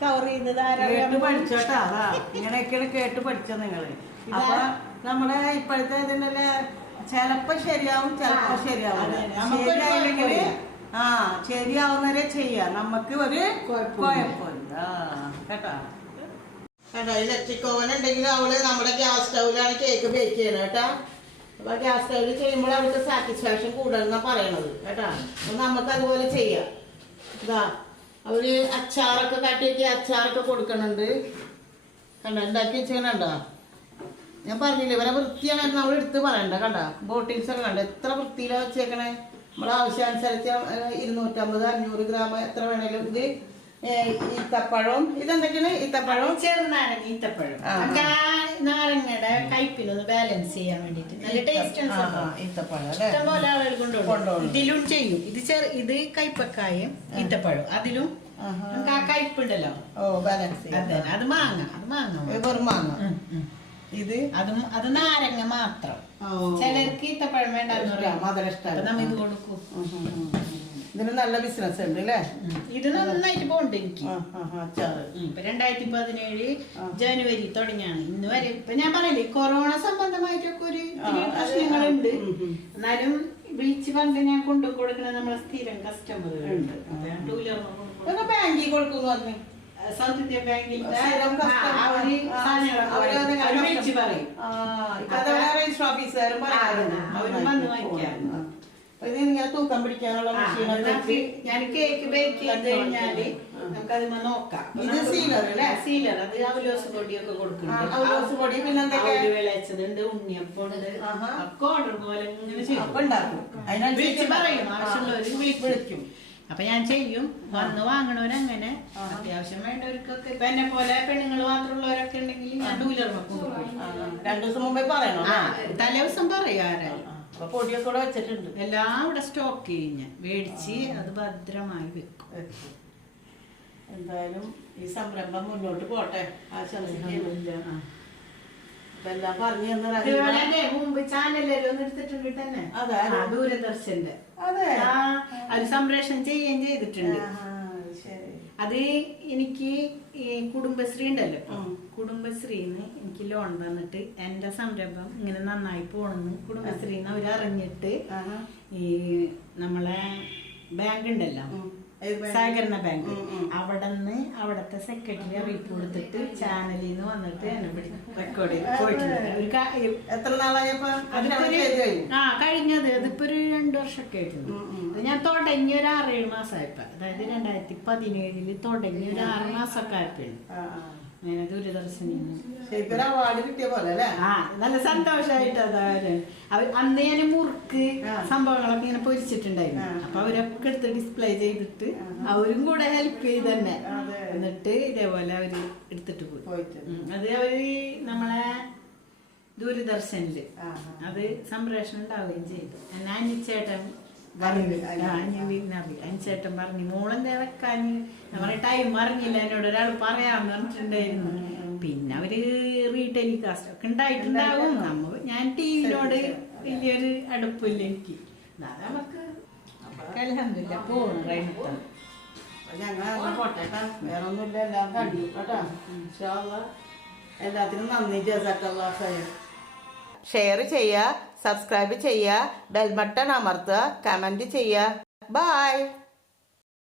കവർ ചെയ്തത് പഠിച്ചോട്ടാ. അതാ ഇങ്ങനെയൊക്കെയാണ് കേട്ട് പഠിച്ചോ നിങ്ങള്. അപ്പൊ നമ്മളെ ഇപ്പോഴത്തെ ഇതിനല്ലേ ചിലപ്പോ ശരിയാവും, ചിലപ്പോ ശരിയാവില്ലെങ്കിൽ ശരിയാവുന്നവരെ ചെയ്യാം. നമുക്ക് ഒരു കുഴപ്പമില്ല കേട്ടാ. കേട്ടോ, ഇലക്ട്രിക് ഓവൻ ഉണ്ടെങ്കിൽ അവള് നമ്മുടെ ഗ്യാസ് സ്റ്റൗവിലാണ് കേക്ക് ബേക്ക് ചെയ്യണത് കേട്ടാ. അപ്പൊ ഗ്യാസ് സ്റ്റൗവിൽ ചെയ്യുമ്പോൾ അവൾക്ക് സാറ്റിസ്ഫാക്ഷൻ കൂടുതലെന്നാ പറയണത് കേട്ടാ. അപ്പൊ നമുക്ക് അതുപോലെ ചെയ്യാം. ഇതാ അവര് അച്ചാറൊക്കെ കാട്ടിയൊക്കെ അച്ചാറൊക്കെ കൊടുക്കണുണ്ട്. കണ്ടോ ഉണ്ടാക്കി വെച്ചേക്കണുണ്ടോ? ഞാൻ പറഞ്ഞില്ലേ ഇവരെ വൃത്തിയാണ് നമ്മൾ എടുത്ത് പറയണ്ട. കണ്ട ബോട്ടിൽസ് ഒക്കെ കണ്ട എത്ര വൃത്തിയിലാണ് വെച്ചേക്കണേ. നമ്മളെ ആവശ്യാനുസരിച്ച് 250 500 ഗ്രാം എത്ര വേണേലും. ഇത് ഈത്തപ്പഴവും ഇതെന്തൊക്കെയാണ്? ഈത്തപ്പഴവും ചെറുനാരങ്ങ ഈത്തപ്പഴം നാരങ്ങയുടെ കയ്പിലൊന്ന് ബാലൻസ് ചെയ്യാൻ വേണ്ടിട്ട് നല്ല ടേസ്റ്റ് ഈത്തപ്പഴം ഇഷ്ടംപോലെ ആളുകൾ കൊണ്ടുപോകും. ഇതിലും ചെയ്യും. ഇത് കയ്പക്കായും ഈത്തപ്പഴം അതിലും നമുക്ക് ആ കയ്പുണ്ടല്ലോ ബാലൻസ് അത് മാങ്ങ വെറും മാങ്ങ. അത് നാരങ്ങ മാത്രം. ചിലർക്ക് ഈത്തപ്പഴം വേണ്ടെന്ന് പറയാം, മധുരം ഇഷ്ടം. നമ്മ ഇത് കൊടുക്കും. ഇതിന് നല്ല ബിസിനസ് ഉണ്ട് അല്ലേ? ഇത് നന്നായിട്ട് പോണ്ട് എനിക്ക്. ഇപ്പൊ 2017 ജനുവരി തുടങ്ങിയാണ് ഇന്ന് വരെ. ഇപ്പൊ ഞാൻ പറയില്ലേ കൊറോണ സംബന്ധമായിട്ടൊക്കെ ഒരു പ്രശ്നങ്ങളുണ്ട്. എന്നാലും വിളിച്ച് പറഞ്ഞ് ഞാൻ കൊണ്ടു കൊടുക്കണ നമ്മളെ സ്ഥിരം കസ്റ്റമറുകളുണ്ട്. ബാങ്കിൽ കൊടുക്കുന്നു പറഞ്ഞു. സൗത്ത് ഇന്ത്യ ബാങ്കിൽ അവരും വന്ന് വാങ്ങിക്കാറുണ്ട്. തൂക്കം പിടിക്കാനുള്ള ഞാൻ കേക്ക് ബേക്ക് ചെയ്ത് കഴിഞ്ഞാല് നമുക്കത് നോക്കാം. ഇത് സീലർ അല്ലേ? സീലർ അത് അവലോസ് പൊടിയൊക്കെ കൊടുക്കുന്നുണ്ട്. അവലോസ് പൊടി പിന്നെ വിളച്ചതുണ്ട്, ഉണ്ണിയപ്പുണ്ട്. ഒക്കെ ഓർഡർ പോലെ വിളിച്ച് പറയും. ആവശ്യമുള്ളവർ വിളിക്കും. അപ്പൊ ഞാൻ ചെയ്യും. വന്ന് വാങ്ങണവരങ്ങനെ അത്യാവശ്യം വേണ്ടവർക്കൊക്കെ ഇപ്പൊ എന്നെ പോലെ പെണ്ണുങ്ങൾ മാത്രമുള്ളവരൊക്കെ ഉണ്ടെങ്കിൽ ഞാൻ ഡൂലർ വെക്കും. 2 ദിവസം മുമ്പേ പറയണോ? തലേദിവസം പറയും ആരായി. പൊടിയൊക്കെ കൂടെ വെച്ചിട്ടുണ്ട്. എല്ലാം ഇവിടെ സ്റ്റോക്ക് ചെയ്യും. ഞാൻ മേടിച്ച് അത് ഭദ്രമായി വെക്കും. എന്തായാലും ഈ സംരംഭം മുന്നോട്ട് പോട്ടെ ആശംസിക്കുന്നില്ല. എല്ലാം പറഞ്ഞു തന്നെ മുമ്പ് ചാനലിലും എടുത്തിട്ടുണ്ട് തന്നെ. ദൂരദർശന്റെ അത് സംപ്രേഷണം ചെയ്യുകയും ചെയ്തിട്ടുണ്ട്. അത് എനിക്ക് ഈ കുടുംബശ്രീ ഉണ്ടല്ലോ, കുടുംബശ്രീന്ന് എനിക്ക് ലോൺ തന്നിട്ട് എന്റെ സംരംഭം ഇങ്ങനെ നന്നായി പോണെന്ന് കുടുംബശ്രീന്ന് അവരറിഞ്ഞിട്ട് ഈ നമ്മളെ ബാങ്ക് ഉണ്ടല്ലോ സഹകരണ ബാങ്ക് അവിടത്തെ സെക്രട്ടറി അറിയിപ്പ് കൊടുത്തിട്ട് ചാനലിൽ നിന്ന് വന്നിട്ട് എന്നെ റെക്കോർഡ് ചെയ്ത് പോയിട്ടുണ്ട്. എത്ര നാളായപ്പോ? കഴിഞ്ഞത് അതിപ്പോ ഒരു 2 വർഷമൊക്കെ ആയിട്ടുണ്ട്. ഞാൻ തുടങ്ങി ഒരു 6-7 മാസമായപ്പോ, അതായത് 2017 തുടങ്ങി ഒരു 6 മാസമൊക്കെ ആയപ്പോഴും അങ്ങനെ ദൂരദർശനിന്ന് അവാർഡ് കിട്ടിയ പോലെ അല്ലേ? നല്ല സന്തോഷമായിട്ട്. അന്ന് ഞാൻ മുറുക്ക് സംഭവങ്ങളൊക്കെ ഇങ്ങനെ പൊരിച്ചിട്ടുണ്ടായിരുന്നു. അപ്പൊ അവരൊക്കെ എടുത്ത് ഡിസ്പ്ലേ ചെയ്തിട്ട് അവരും കൂടെ ഹെൽപ്പ് ചെയ്ത് തന്നെ. എന്നിട്ട് ഇതേപോലെ അവര് എടുത്തിട്ട് പോയി. അത് അവര് നമ്മളെ ദൂരദർശനില് അത് സംപ്രേഷണം ഉണ്ടാവുകയും ചെയ്തു. എന്നെ അനിച്ചേട്ടൻ അനിച്ചേട്ടൻ പറഞ്ഞു മോളെന്താ വെക്കാൻ. ഞാൻ പറഞ്ഞ ടൈം അറിഞ്ഞില്ല, എന്നോട് ഒരാൾ പറയാന്ന് പറഞ്ഞിട്ടുണ്ടായിരുന്നു. പിന്നെ അവര് റീടെലികാസ്റ്റ് ഒക്കെ ഉണ്ടായിട്ടുണ്ടാവും. ഞാൻ ടിവിനോട് വലിയൊരു അടുപ്പില്ല എനിക്ക്. നമുക്ക് അൽഹംദുലില്ലാ പോകണം. ഞങ്ങൾ പോട്ടേട്ടാ, വേറെ ഒന്നുമില്ല. എല്ലാം കണ്ടു കേട്ടോ. ഇൻഷാ അല്ലാഹ് എല്ലാത്തിനും നന്ദി. ജസാക്കല്ലാഹ് ഖൈർ. ഷെയർ ചെയ്യുക, സബ്സ്ക്രൈബ് ചെയ്യുക, ബെൽ ബട്ടൺ അമർത്തുക, കമൻറ്റ് ചെയ്യുക. ബൈ.